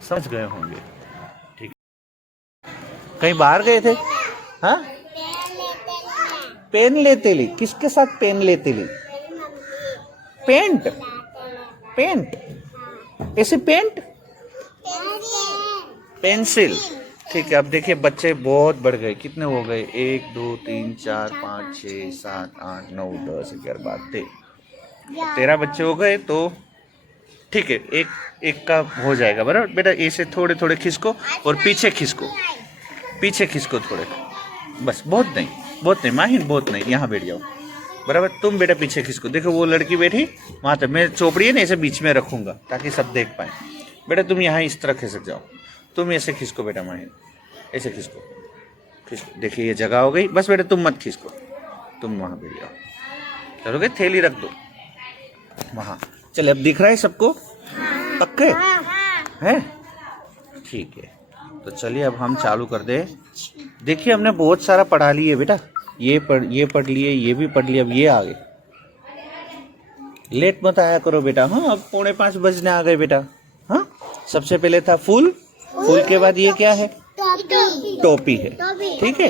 समझ गए होंगे, ठीक। कहीं बाहर गए थे? हाँ, पेन लेते ली। किसके साथ पेन लेते ली? पेंट। पेंट ऐसे पेंट, पेंसिल। ठीक है। अब देखिए बच्चे बहुत बढ़ गए। कितने हो गए? 1 2 3 4 5 6 7 8 9 10 11 12 13 बच्चे हो गए। तो ठीक है, एक का हो जाएगा, बराबर। बेटा ऐसे थोड़े थोड़े खिसको और पीछे खिसको, पीछे खिसको थोड़े, बस। बहुत नहीं माहिन, बहुत नहीं। यहाँ बैठ जाओ, बराबर। तुम बेटा पीछे खिसको। देखो वो लड़की बैठी वहाँ तक, मैं चोपड़ी है ना ऐसे बीच में रखूंगा ताकि सब देख पाए। बेटा तुम यहाँ इस तरह खिसक जाओ। तुम ऐसे खिसको बेटा माहिन, ऐसे खिसको। देखिए ये जगह हो गई। बस बेटा तुम मत खिसको, तुम वहाँ बैठ जाओ। चलोगे? थैली रख दो वहाँ। चले, अब दिख रहा है सबको? पक्के हैं? ठीक है। तो चलिए अब हम चालू कर दे। देखिए हमने बहुत सारा पढ़ा लिए बेटा। ये पढ़ लिए, ये भी पढ़ लिया। अब ये आ गए। लेट मत आया करो बेटा। हाँ, अब 4:45 बजने आ गए बेटा। हाँ, सबसे पहले था फूल। फूल के बाद ये क्या है? टोपी है, ठीक है?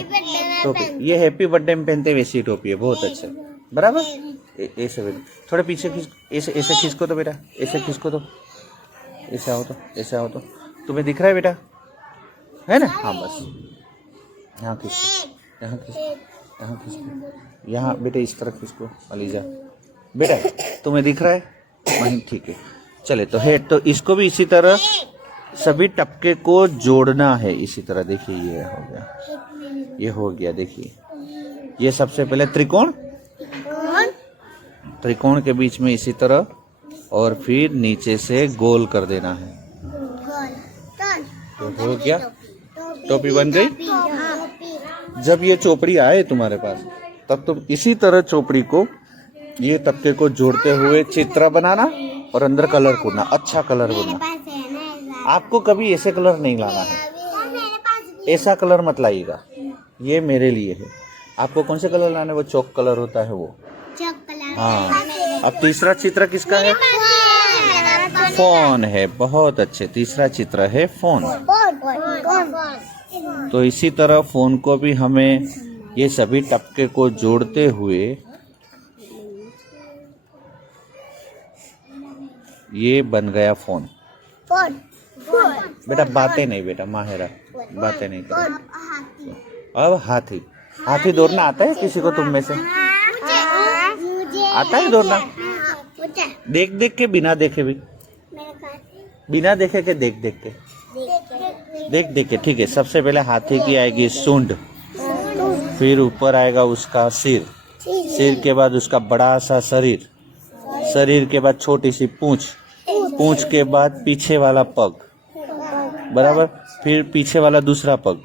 टोपी। ये हैप्पी बर्थडे में पहनते वैसी टोपी है। बहुत अच्छा, बराबर। ऐसे थोड़ा पीछे ऐसे खिसको तो बेटा, ऐसे खिसको तो, ऐसे आओ तो, ऐसे आओ तो। तुम्हें दिख रहा है बेटा? है ना? हाँ, बस यहाँ खिसको, यहाँ खिसको, यहाँ खिसको, यहाँ बेटा इस तरह खिसको। अलीजा बेटा तुम्हें दिख रहा है? वहीं, ठीक है। चले तो है, तो इसको भी इसी तरह सभी टपके को जोड़ना है इसी तरह। देखिए ये हो गया, ये हो गया। देखिए ये सबसे पहले त्रिकोण के बीच में इसी तरह, और फिर नीचे से गोल कर देना है। तो हो गया, टोपी बन गई। जब ये चोपड़ी आए तुम्हारे पास, तब तुम इसी तरह चोपड़ी को, ये तबके को जोड़ते हुए चित्र बनाना और अंदर कलर करना। अच्छा कलर करना। आपको कभी ऐसे कलर नहीं लाना है, ऐसा कलर मत लाइएगा। ये मेरे लिए है। आपको कौन से कलर लाने? वो चौक कलर होता है वो। हाँ। अब तीसरा चित्र किसका है? फोन है। बहुत अच्छे। तीसरा चित्र है फोन। तो इसी तरह फोन को भी हमें ये सभी टपके को जोड़ते हुए, ये बन गया फोन। बेटा बातें नहीं बेटा, माहिरा बातें नहीं करो। अब हाथी दौड़ना आता है किसी को तुम में से? आता है दौड़ना? देख देख के, बिना देखे भी? बिना देखे के देख देख के? देख देख के ठीक है। सबसे पहले हाथी की आएगी सूंड, फिर ऊपर आएगा उसका सिर, सिर के बाद उसका बड़ा सा शरीर, शरीर के बाद छोटी सी पूंछ, पूंछ के बाद पीछे वाला पग, बराबर, फिर पीछे वाला दूसरा पग,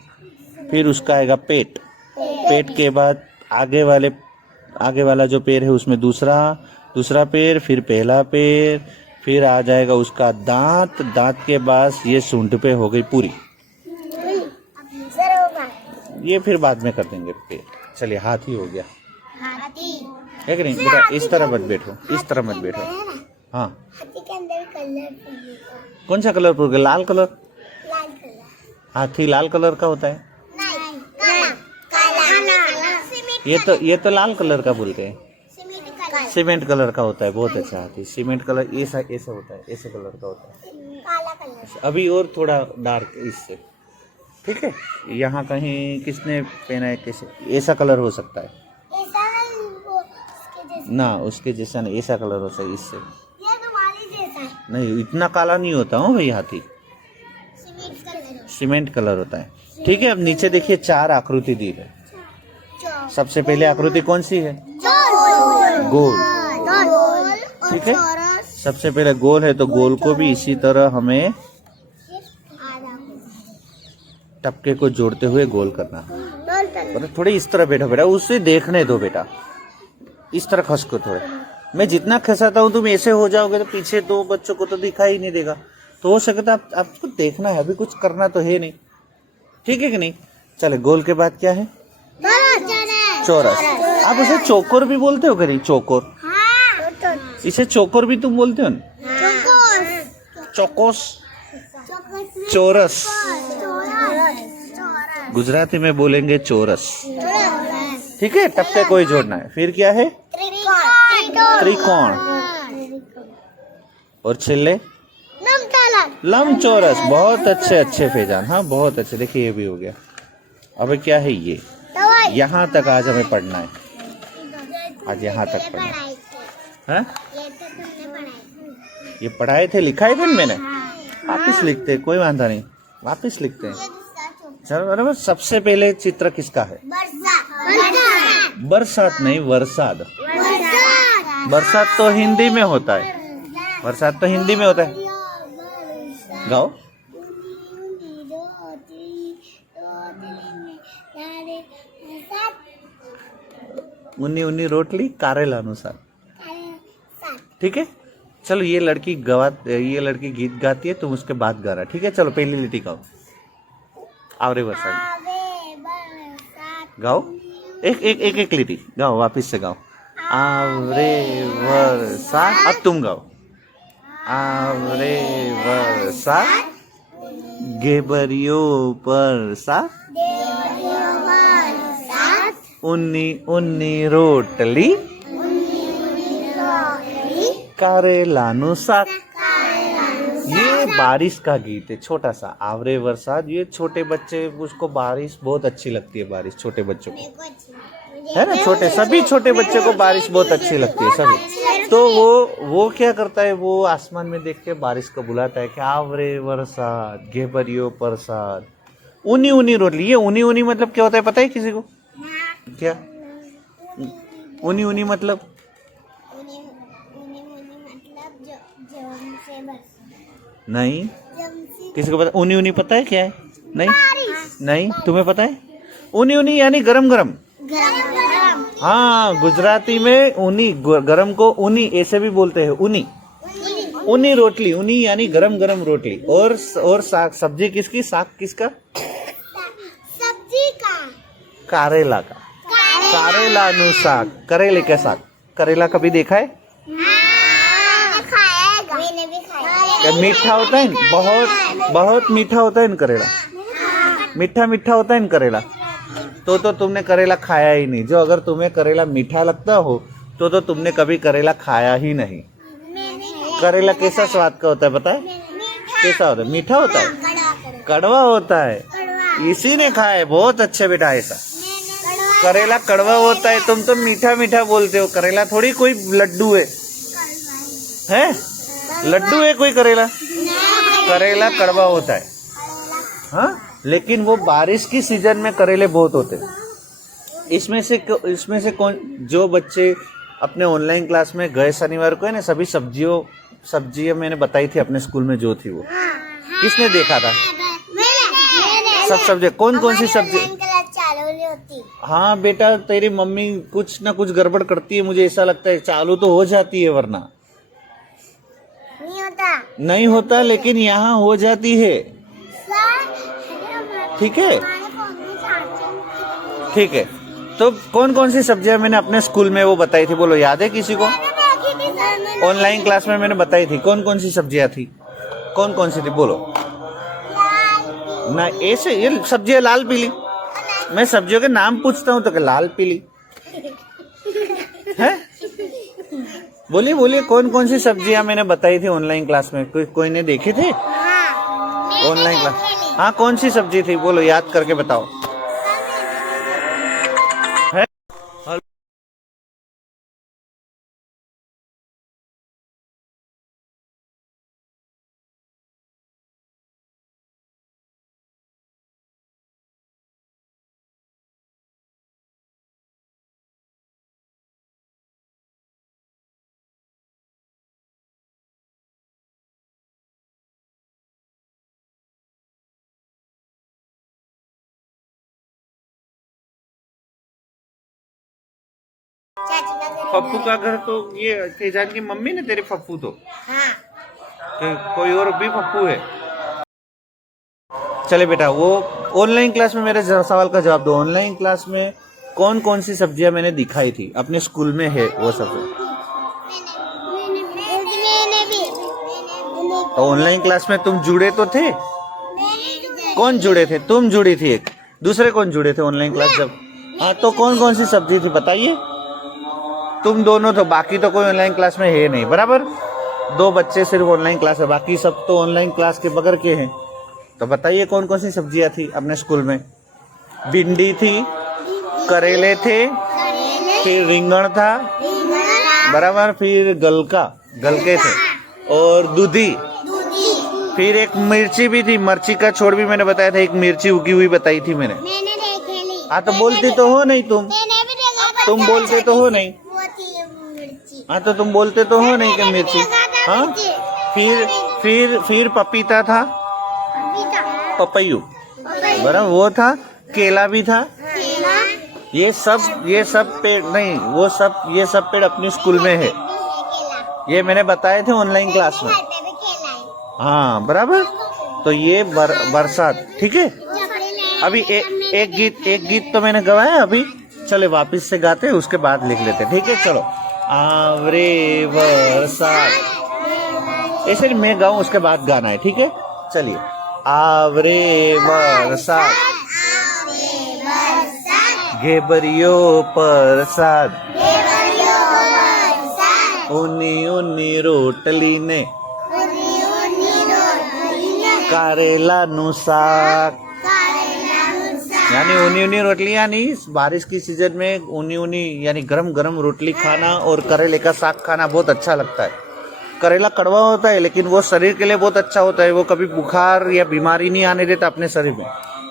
फिर उसका आएगा पेट, पेट के बाद आगे वाला जो पैर है उसमें दूसरा पैर, फिर पहला पैर, फिर आ जाएगा उसका दांत, दांत के बाद ये सूंड पे हो गई पूरी। ये फिर बाद में कर देंगे पैर। चलिए हाथी हो गया है कि नहीं बेटा? इस तरह मत बैठो, इस तरह मत बैठो। हाँ, हाथी के अंदर कलर कौन सा कलर पूरा? लाल कलर। लाल कलर हाथी लाल कलर का होता है? नहीं, काला ये तो लाल कलर का बोलते हैं, सीमेंट कलर, सीमेंट कलर का होता है। बहुत अच्छा हाथी सीमेंट कलर ऐसा होता है, ऐसे कलर का होता है। काला कलर। अभी और थोड़ा डार्क इससे, ठीक है। यहाँ कहीं किसने पहना है? कैसे ऐसा कलर हो सकता है? ऐसा नहीं, वो उसके जैसा। ना उसके जैसा नहीं, ऐसा कलर हो सकता है इससे। ये तुम्हारी जैसा है। नहीं, इतना काला नहीं होता हूँ भाई हाथी, सीमेंट कलर। सीमेंट कलर होता है। ठीक है, अब नीचे देखिए 4 आकृति दी है। सबसे पहले आकृति कौन सी है? गोल। ठीक है, सबसे पहले गोल है तो गोल को भी इसी तरह हमें टपके को जोड़ते हुए गोल करना है। थोड़ी इस तरह बैठो बेटा, उसे देखने दो बेटा, इस तरह खस को थोड़े। मैं जितना खसाता हूँ तुम ऐसे हो जाओगे तो पीछे 2 बच्चों को तो दिखाई नहीं देगा। तो हो सकता है आपको देखना है, अभी कुछ करना तो है नहीं, ठीक है कि नहीं? चले, गोल के बाद क्या है? चौरस। आप उसे चौकोर भी बोलते हो कि नहीं? चौकोर, इसे चौकोर भी तुम बोलते हो ना? चौकोस, चौरस, गुजराती में बोलेंगे चौरस। ठीक है, टप्पे को ही जोड़ना है। फिर क्या है? त्रिकोण, और छिल्ले लंबचौरस। बहुत अच्छे फैजान, हाँ बहुत अच्छे। देखिए ये भी हो गया। अब क्या है ये? यहाँ तक आज हमें पढ़ना है, आज यहाँ तक पढ़ना है। ये पढ़ाए थे, लिखाए थे मैंने, वापिस लिखते, कोई वांधा नहीं, वापिस लिखते हैं। चलो बराबर। सबसे पहले चित्र किसका है? बरसात नहीं, वरसाद। बरसात तो हिंदी में होता है, बरसात तो हिंदी में होता है। गाओ। उन्नी उन्नी रोटली कारेलानु साग। ठीक है, चलो ये लड़की गीत गाती है, तुम उसके बाद गा रहा। ठीक है, चलो पहली लिटी गाओ। आवरे बरसात गाओ, एक लिटी गाओ, वापिस से गाओ। आवरे बरसात। अब तुम गाओ। आवरे बरसात, गेबरियो बरसात, उन्नी उन्नी रोटली कारेलानु साग। ये बारिश का गीत है, छोटा सा। आवरे बरसात, ये छोटे बच्चे, उसको बारिश बहुत अच्छी लगती है। बारिश छोटे बच्चों को, है ना? सभी छोटे बच्चे को बारिश बहुत अच्छी लगती है, सभी। तो वो क्या करता है? वो आसमान में देख के बारिश को बुलाता है कि आवरे बरसात, घेबरियो बरसात, उन्नी उन्नी रोटली। ये उन्नी उन्नी मतलब क्या होता है, पता है किसी को? क्या उन्नी उन्नी मतलब? नहीं, किसी को पता? उन्नी उन्नी पता है क्या है? नहीं, तुम्हें पता है? उन्नी उन्नी यानी गरम गरम। हाँ, गुजराती में उन्नी, गरम को उन्नी ऐसे भी बोलते हैं, उन्नी उन्नी रोटली। उन्नी यानी गरम गरम रोटली। और साग, सब्जी किसकी? साग किसका? सब्जी का, कारेला का। कारेलानु साग, करेले का साग। करेला कभी देखा है? मैंने भी खाया। मीठा होता है, बहुत मीठा होता है न करेला, मीठा होता है न करेला। तो तुमने करेला खाया ही नहीं। जो अगर तुम्हें करेला मीठा लगता हो तो तुमने कभी करेला खाया ही नहीं। करेला कैसा स्वाद का होता है पता है? कैसा होता है? मीठा होता है, कड़वा होता है। इसी ने खाया है, बहुत अच्छे बेटा। ऐसा करेला कड़वा होता है, तुम तो मीठा मीठा बोलते हो। करेला थोड़ी कोई लड्डू है, हैं? लड्डू है कोई करेला? करेला कड़वा होता है। हाँ, लेकिन वो बारिश की सीजन में करेले बहुत होते हैं। इसमें से कौन जो बच्चे अपने ऑनलाइन क्लास में गए शनिवार को है ना, सभी सब्जियां मैंने बताई थी अपने स्कूल में जो थी वो किसने देखा था? सब सब्जी कौन सी सब्जी? हाँ बेटा, तेरी मम्मी कुछ ना कुछ गड़बड़ करती है, मुझे ऐसा लगता है। चालू तो हो जाती है, वरना नहीं होता, लेकिन यहाँ हो जाती है। ठीक है, ठीक है। तो कौन सी सब्जियां मैंने अपने स्कूल में वो बताई थी, बोलो याद है किसी को? ऑनलाइन क्लास में मैंने बताई थी कौन सी सब्जियां थी, कौन सी थी बोलो ना। ऐसे ये सब्जियां लाल पीली, मैं सब्जियों के नाम पूछता हूँ तो क्या लाल पीली है? बोलिए कौन सी सब्जियां मैंने बताई थी ऑनलाइन क्लास में? कोई ने देखी थी ऑनलाइन क्लास? हाँ, कौन सी सब्जी थी बोलो, याद करके बताओ। है? पप्पू का घर तो ये तेजान की मम्मी ने तेरे पप्पू तो कोई और भी पप्पू है? चले बेटा, वो ऑनलाइन क्लास में मेरे सवाल का जवाब दो। ऑनलाइन क्लास में कौन सी सब्जियां मैंने दिखाई थी अपने स्कूल में है वो सब्जी? तो ऑनलाइन क्लास में तुम जुड़े तो थे? कौन जुड़े थे? तुम जुड़ी थी एक, दूसरे कौन जुड़े थे ऑनलाइन क्लास जब? हाँ, तो कौन सी सब्जी थी बताइए? तुम दोनों तो, बाकी तो कोई ऑनलाइन क्लास में है नहीं, बराबर। 2 बच्चे सिर्फ ऑनलाइन क्लास है, बाकी सब तो ऑनलाइन क्लास के बगैर के हैं। तो बताइए कौन सी सब्जियां थी अपने स्कूल में? भिंडी थी, करेले थे, फिर रिंगण था, बराबर, फिर गलके थे, और दूधी, फिर एक मिर्ची भी थी। मिर्ची का छोड़ भी मैंने बताया था, एक मिर्ची उगी हुई बताई थी मैंने। हाँ, तो बोलती तो हो नहीं तुम बोलते तो हो नहीं। हाँ, तो तुम बोलते तो हो नहीं कि मिर्ची। हाँ, फिर पपीता था, पपैयू, बराबर, वो था। केला भी था। ये सब पेड़ नहीं, ये सब पेड़ अपने स्कूल में है, ये मैंने बताए थे ऑनलाइन क्लास में। हाँ, बराबर। तो ये बरसात, ठीक है। अभी एक गीत तो मैंने गवाया, अभी चले वापस से गाते, उसके बाद लिख लेते, ठीक है। चलो, आवरे बरसात, ऐसे मैं गाऊं उसके बाद गाना है, ठीक है। चलिए, आवरे बरसात, घेबरियो प्रसाद, उनी रोटली ने, करेला नु साग। यानी ऊनी रोटली, यानी बारिश की सीजन में ऊनी यानी गरम रोटली खाना और करेले का साग खाना बहुत अच्छा लगता है। करेला कड़वा होता है, लेकिन वो शरीर के लिए बहुत अच्छा होता है। वो कभी बुखार या बीमारी नहीं आने देता अपने शरीर में।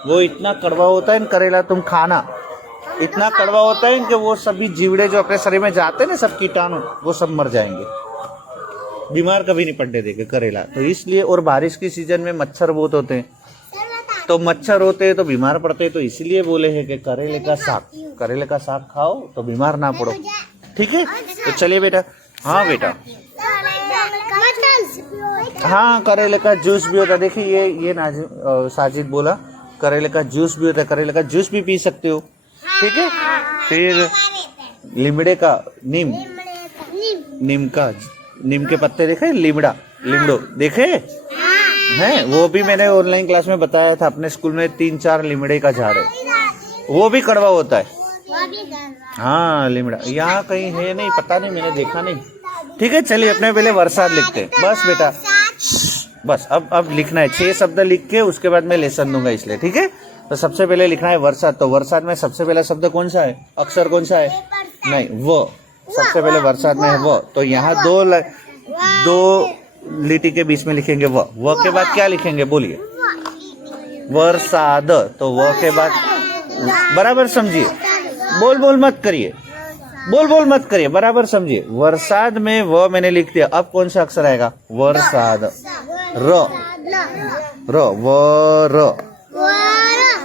वो इतना कड़वा होता है करेला, तुम खाना, इतना कड़वा होता है कि वो सभी जीवड़े जो अपने शरीर में जाते हैं ना, सब कीटाणु, वो सब मर जाएंगे, बीमार कभी नहीं पड़ने देंगे करेला। तो इसलिए, और बारिश की सीजन में मच्छर बहुत होते हैं, तो मच्छर होते हैं तो बीमार पड़ते हैं। तो इसलिए बोले हैं कि करेले का साग खाओ तो बीमार ना पड़ो, ठीक है। तो चलिए बेटा। हाँ बेटा, हाँ, करेले का जूस भी होता है। देखिए, ये साजिद बोला करेले का जूस भी होता है, करेले का जूस भी पी सकते हो, ठीक है। फिर लिमड़े का, नीम के पत्ते देखे, लिमड़ो देखे हैं, वो भी मैंने ऑनलाइन क्लास में बताया था। अपने स्कूल में 3-4 लिमड़े का झाड़ है, वो भी कड़वा होता है। हाँ, लिमड़ा यहाँ कहीं है नहीं, पता नहीं, मैंने देखा नहीं, ठीक है। चलिए, अपने पहले बरसात लिखते हैं, बस बेटा, बस अब लिखना है 6 शब्द लिख के, उसके बाद मैं लेसन दूंगा इसलिए, ठीक है। तो सबसे पहले लिखना है बरसात। तो बरसात में सबसे पहला शब्द कौन सा है, अक्षर कौन सा है? नहीं, वो सबसे पहले बरसात में है वो। तो यहाँ 2 लिटी के बीच में लिखेंगे वो के बाद क्या लिखेंगे बोलिए? वरसाद, तो व के बाद बराबर समझिए, बोल बोल मत करिए, बोल बोल मत करिए, बराबर समझिए। वरसाद में व मैंने लिख दिया, अब कौन सा अक्षर आएगा? वरसाद, र र वर,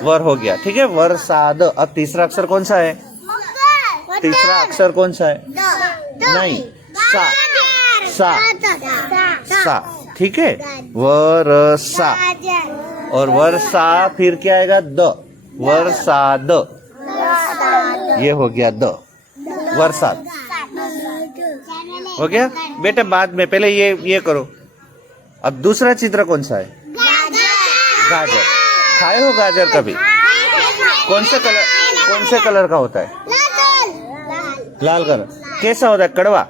वर हो गया, ठीक है, वरसाद। अब तीसरा अक्षर कौन सा है? तीसरा अक्षर कौन सा है? नहीं, सा, सा, सा, ठीक है, वरसा। और वर्षा फिर क्या आएगा? द, वर्षाद, ये हो गया द, वर्षाद हो गया बेटा। बाद में पहले ये करो। अब दूसरा चित्र कौन सा है? गाजर। खाए हो गाजर कभी? कौन से कलर का होता है? लाल कलर। कैसा होता है? कड़वा।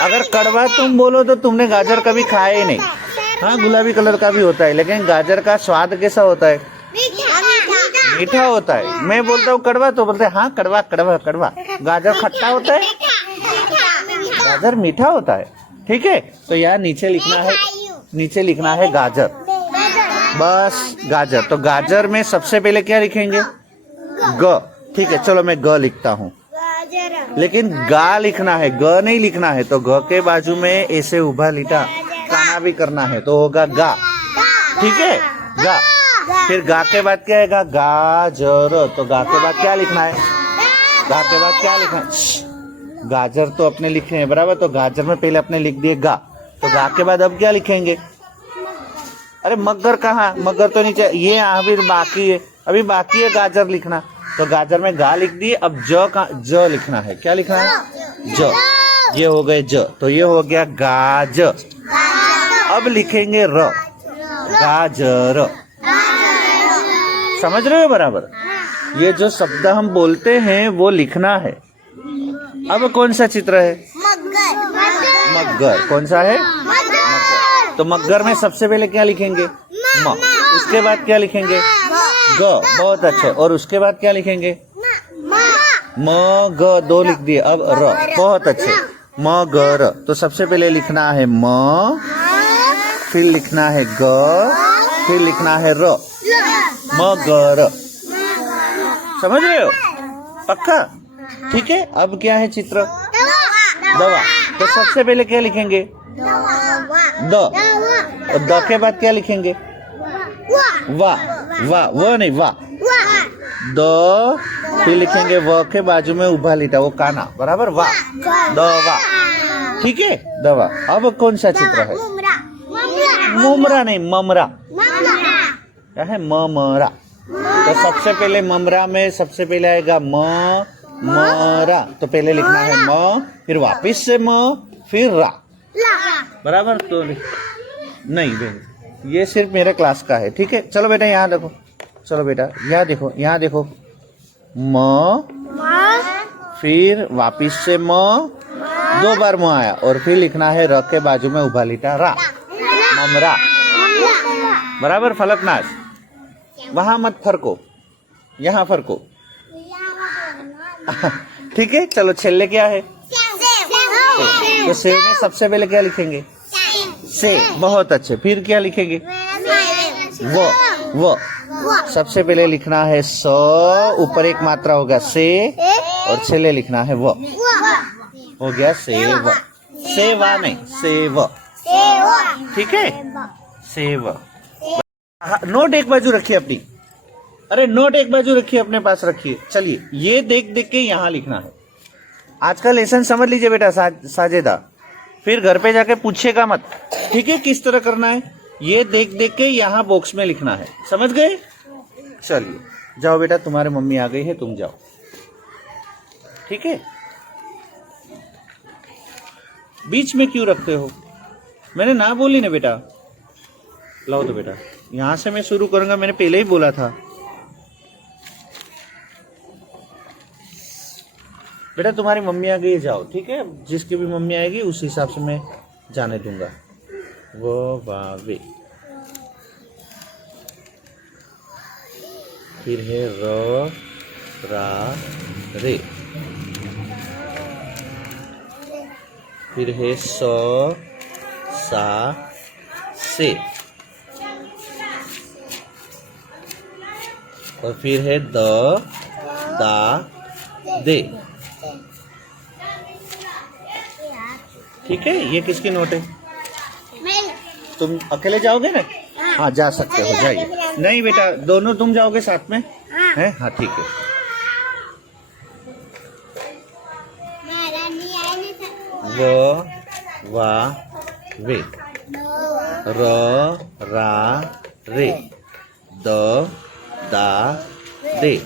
अगर कड़वा तुम बोलो तो तुमने गाजर कभी खाया ही नहीं। हाँ, गुलाबी कलर का भी होता है, लेकिन गाजर का स्वाद कैसा होता है? मीठा होता है। मैं बोलता हूँ कड़वा तो बोलते हैं हाँ कड़वा कड़वा कड़वा। गाजर खट्टा होता है, गाजर मीठा होता है, ठीक है। तो यहाँ नीचे लिखना है गाजर, बस गाजर। तो गाजर में सबसे पहले क्या लिखेंगे? ग, ठीक है। चलो मैं ग लिखता हूँ, लेकिन गा लिखना है, ग नहीं लिखना है। तो ग के बाजू में ऐसे उभा लिटा काना भी करना है, तो होगा गा, ठीक है, गा। फिर गा के बाद क्या आएगा? गाजर। तो गा के बाद क्या लिखना है? गा के बाद क्या लिखना है? गाजर तो अपने लिखे हैं, बराबर। तो गाजर में पहले अपने लिख दिए गा, तो गा के बाद अब क्या लिखेंगे? अरे मगर कहाँ? मगर तो नीचे, ये अभी बाकी है, अभी बाकी है गाजर लिखना। तो गाजर में गा लिख दिए, अब ज लिखना है। क्या लिखना है? ज। ये हो गए ज, तो ये हो गया गाज। अब लिखेंगे र, गाजर। समझ रहे हो बराबर? ये जो शब्द हम बोलते हैं वो लिखना है। अब कौन सा चित्र है? मगर। कौन सा है? मगर। तो मगर में सबसे पहले क्या लिखेंगे? म। उसके बाद क्या लिखेंगे? ग। बहुत अच्छे। और उसके बाद क्या लिखेंगे? म ग, दो लिख दिए। अब र, बहुत अच्छे, मगर। तो सबसे पहले लिखना है म, फिर लिखना है ग, फिर लिखना है र, मगर। समझ रहे हो? पक्का? ठीक है। अब क्या है चित्र? दवा। तो सबसे पहले क्या लिखेंगे? द। और द के बाद क्या लिखेंगे? वा, वा, वो नहीं, वा, द। फिर लिखेंगे व के बाजू में उभा लिटा, वो काना, बराबर, वा, दवा, ठीक है, दवा। अब कौन सा चित्र है? मुमरा नहीं, ममरा। क्या है? ममरा। तो सबसे पहले ममरा में सबसे पहले आएगा मरा। तो पहले लिखना है म, फिर वापिस से म, फिर रा, बराबर। तो नहीं बहन, ये सिर्फ मेरे क्लास का है, ठीक है। चलो बेटा यहाँ देखो, चलो बेटा यहाँ देखो, यहाँ देखो, म, फिर वापिस से म, दो बार म आया, और फिर लिखना है र के बाजू में उभा लिटा रा, ममरा, बराबर। फलकनाश वहां मत फरको, यहाँ फरको, ठीक है। चलो छेले क्या है? तो सेव में सबसे पहले क्या लिखेंगे? से, बहुत अच्छे। फिर क्या लिखेंगे? वो। सबसे पहले लिखना है स, ऊपर एक मात्रा होगा से, और छेले लिखना है वो, हो गया सेव। सेवा नहीं, सेव, ठीक है, सेव। नोट एक बाजू रखिए अपनी, अरे नोट एक बाजू रखिए, अपने पास रखिए। चलिए ये देख देख के यहाँ लिखना है। आज का लेसन समझ लीजिए बेटा साजेदा, फिर घर पे जाके पूछेगा मत, ठीक है, किस तरह करना है। ये देख देख के यहाँ बॉक्स में लिखना है, समझ गए? चलिए जाओ बेटा, तुम्हारे मम्मी आ गई है, तुम जाओ, ठीक है। बीच में क्यों रखते हो? मैंने ना बोली ना बेटा। लाओ तो बेटा, यहाँ से मैं शुरू करूंगा, मैंने पहले ही बोला था बेटा। तुम्हारी मम्मी आ गई, जाओ, ठीक है। जिसकी भी मम्मी आएगी उस हिसाब से मैं जाने दूंगा। वो वावे, फिर है र, रा, रे, फिर है स, सा, से, और फिर है द दा दे। ठीक है, ये किसकी नोट है? तुम अकेले जाओगे ना? हाँ जा सकते हो, जाइए। नहीं बेटा, दोनों तुम जाओगे साथ में? हैं? हाँ ठीक है। व वा वे, र रा रे, द दा दे,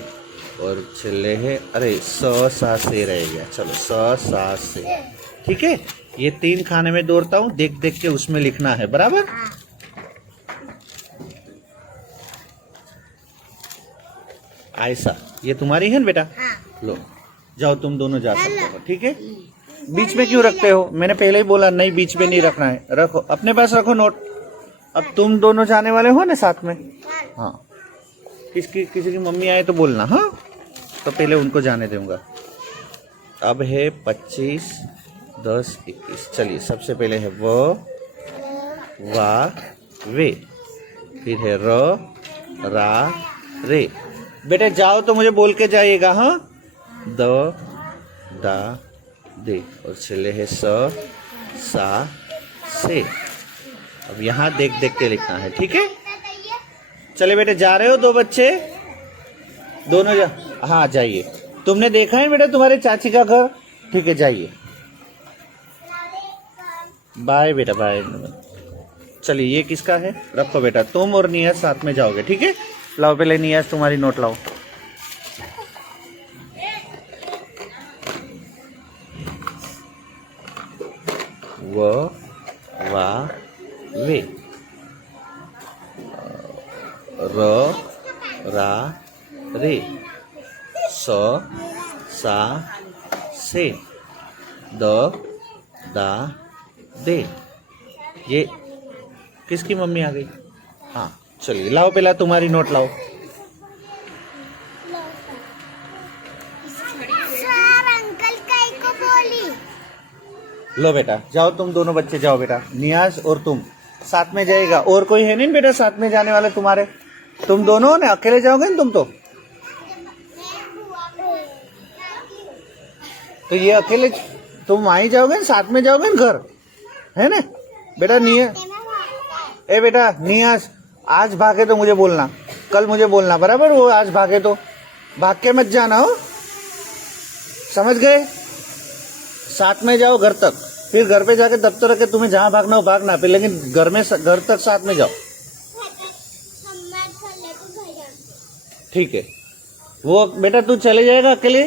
और चले है, अरे स सा से रह गया। चलो स सा से। ठीक है, ये 3 खाने में दौड़ता हूँ, देख देख के उसमें लिखना है, बराबर? ऐसा। ये तुम्हारी है ना बेटा? लो जाओ, तुम दोनों जा सकते हो। ठीक है, बीच में क्यों रखते हो? मैंने पहले ही बोला नहीं, बीच में नहीं रखना है। रखो, अपने पास रखो नोट। अब तुम दोनों जाने वाले हो ना साथ में? हाँ, किसी की मम्मी आए तो बोलना। हाँ, तो पहले उनको जाने दूंगा। अब है 25, 10, 21। चलिए, सबसे पहले है व वा वे, फिर है र रा रे। बेटे जाओ तो मुझे बोल के जाइएगा। हाँ, द दा दे, और चले है स सा से। अब यहाँ देख देख के लिखना है। ठीक है, चले बेटे, जा रहे हो 2 बच्चे? दोनों जा। हाँ जाइए। तुमने देखा है बेटा तुम्हारे चाची का घर? ठीक है, जाइए। बाय बेटा, बाय। चलिए, ये किसका है? रखो बेटा, तुम और नियाज साथ में जाओगे। ठीक है, लाओ पहले नियाज तुम्हारी नोट लाओ। व वा वे, र रा रे, स सा से, द दा दे। ये किसकी मम्मी आ गई? हाँ, चलिए लाओ पहला तुम्हारी नोट लाओ। अंकल कई को बोली। लो बेटा, जाओ तुम दोनों बच्चे जाओ बेटा। नियाज और तुम साथ में जाएगा। और कोई है नहीं बेटा साथ में जाने वाले तुम्हारे? तुम दोनों ने अकेले जाओगे ना तुम? तो ये अकेले तुम वहीं जाओगे ना, साथ में जाओगे ना घर, है ना बेटा? नियाज, ए बेटा नियाज, आज भागे तो मुझे बोलना, कल मुझे बोलना, बराबर? वो आज भागे तो भाग के मत जाना, हो समझ गए? साथ में जाओ घर तक, फिर घर पे जाके दफ्तर रखे, तुम्हें जहाँ भागना हो भागना पे, लेकिन घर तक साथ में जाओ। ठीक है, वो बेटा तू चले जाएगा अकेले,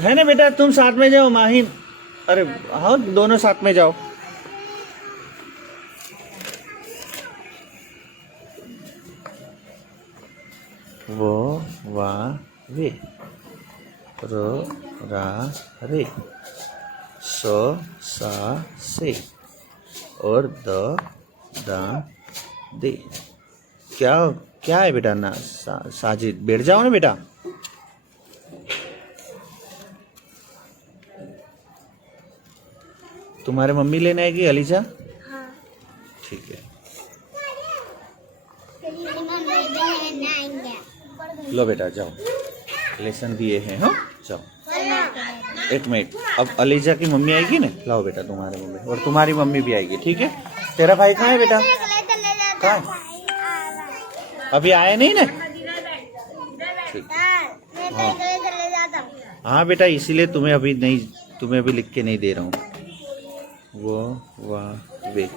है ना बेटा? तुम साथ में जाओ माहिन। अरे हाँ, दोनों साथ में जाओ। वो वा वे, रो रा रे, सो सा से, और द दा दे। क्या क्या है बेटा? ना साजिद, बैठ जाओ ना बेटा। तुम्हारे मम्मी लेने आएगी अलीजा? हाँ। ठीक है, लो बेटा जाओ, लेसन दिए हैं। हाँ जाओ। 1 मिनट, अब अलीजा की मम्मी आएगी ना, लाओ बेटा तुम्हारी मम्मी, और तुम्हारी मम्मी भी आएगी। ठीक है, तेरा भाई कहाँ है बेटा? कहाँ है? अभी आया नहीं ना? ठीक। हाँ बेटा, इसीलिए तुम्हें अभी लिख के नहीं दे रहा हूँ। वो वा वे,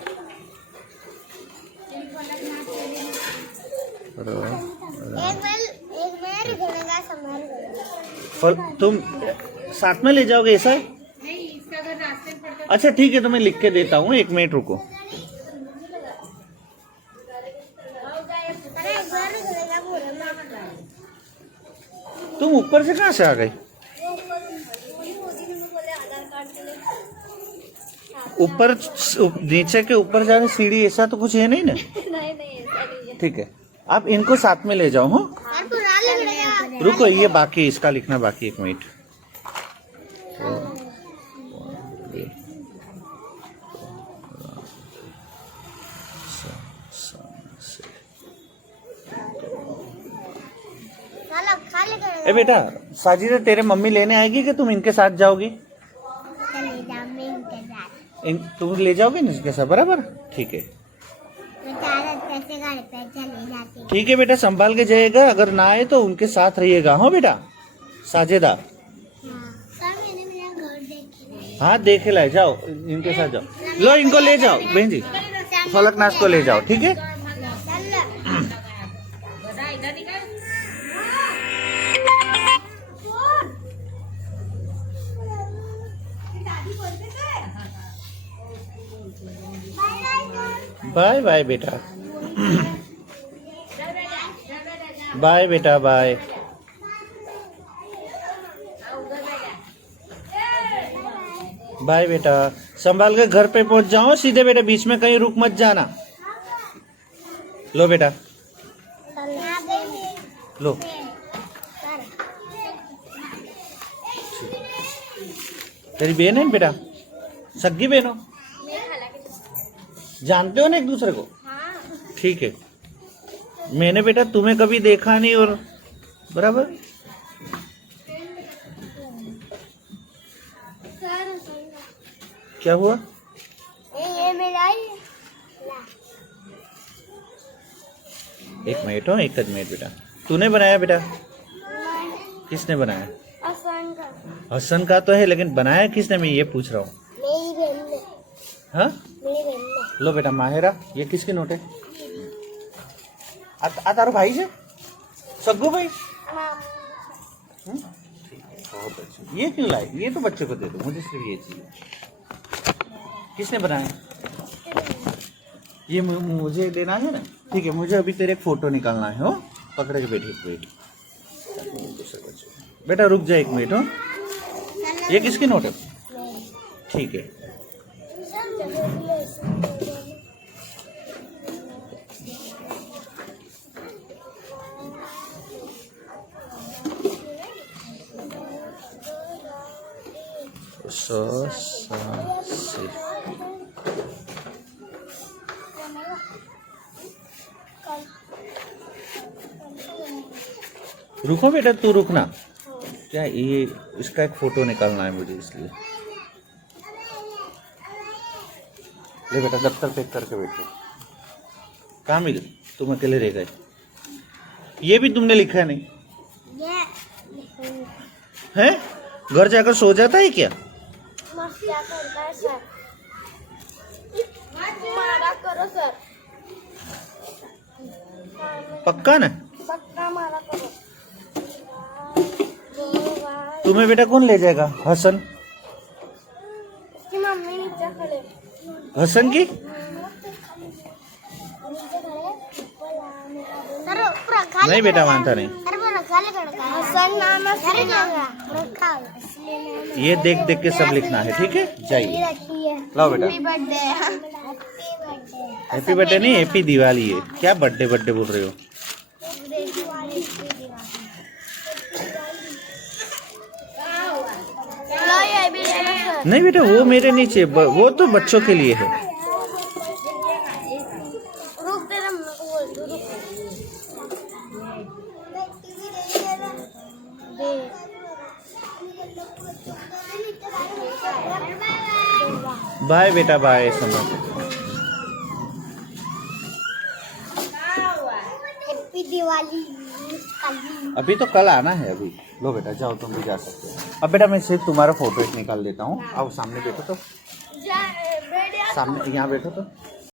तुम साथ में ले जाओगे ऐसा है? अच्छा ठीक है, तो मैं लिख के देता हूँ, 1 मिनट रुको। तुम ऊपर से कहाँ से आ गई? ऊपर नीचे के ऊपर जाने सीढ़ी ऐसा तो कुछ है नहीं ना? ठीक है, आप इनको साथ में ले जाओ। हाँ रुको, ये बाकी, इसका लिखना बाकी, 1 मिनट। ए बेटा, साजिदा तेरे मम्मी लेने आएगी कि तुम इनके साथ जाओगी? चले जाओ मैं इनके साथ। तुम ले जाओगे ना इसके साथ, बराबर? ठीक है, मैं 4 रास्ते से घर पे चले जाती हूँ। ठीक है बेटा, संभाल के जाइएगा, अगर ना आए तो उनके साथ रहिएगा। हाँ बेटा साजिदा, हाँ सर मैंने मेरा घर देखना है। हाँ देखे लाए, जाओ इनके साथ जाओ। लो इनको ले जाओ बहन जी, फलकनाथ को ले जाओ, ठीक है? बाय बाय बेटा, बाय बेटा बाय। बाय बेटा, संभाल के घर पे पहुंच जाओ सीधे बेटा, बीच में कहीं रुक मत जाना। लो बेटा, लो। तेरी बहन है बेटा, सग्गी बहन हो, जानते हो ना एक दूसरे को? ठीक है, मैंने बेटा तुम्हें कभी देखा नहीं, और बराबर। क्या हुआ? ये मेरा ही एक मिनट हो, एक मिनट बेटा, तूने बनाया बेटा? किसने बनाया? आसान का हसन का तो है, लेकिन बनाया किसने, मैं ये पूछ रहा हूँ। मेरी बहन ने। हाँ मेरी बहन ने। लो बेटा माहिरा, ये किसकी नोट है? तारो भाई से, सग्गू भाई। बहुत अच्छी, ये क्यों लाए? ये तो बच्चे को दे दो, मुझे सिर्फ ये चाहिए। किसने बनाया? ये मुझे देना है ना? ठीक है, मुझे अभी तेरे एक फोटो निकालना है। हो पकड़े के बैठे बेटा, रुक जा एक मिनट। हो ये किसकी नोट है? ठीक है, रुको बेटा, तू रुकना। क्या ये इसका एक फोटो निकालना है मुझे, इसलिए ले बेटा, दफ्तर पैक करके बैठो। कहाँ मिले? तुम अकेले रह गए। ये भी तुमने लिखा है? नहीं है, घर जाकर सो जाता है क्या? क्या करता है सर? मारा करो सर, पक्का ना? पक्का मारा करो। तुम्हें बेटा कौन ले जाएगा? हसन? उसकी मम्मी नीचे खड़े। हसन की? नहीं बेटा, मानता नहीं। हसन नाम ये देख देख के सब लिखना है, ठीक है? जाइए, लाओ बेटा। हैप्पी बर्थडे नहीं, हैप्पी दिवाली है। क्या बर्थडे बर्थडे बोल रहे हो? नहीं बेटा, वो मेरे नीचे, वो तो बच्चों के लिए है। बाय बेटा, बाय। समझ, हैप्पी दिवाली। अभी तो कल आना है अभी। लो बेटा जाओ, तुम भी जा सकते हो। अब बेटा मैं सिर्फ तुम्हारा फोटो एक निकाल देता हूँ। आओ सामने बैठो तो, सामने यहाँ बैठो तो।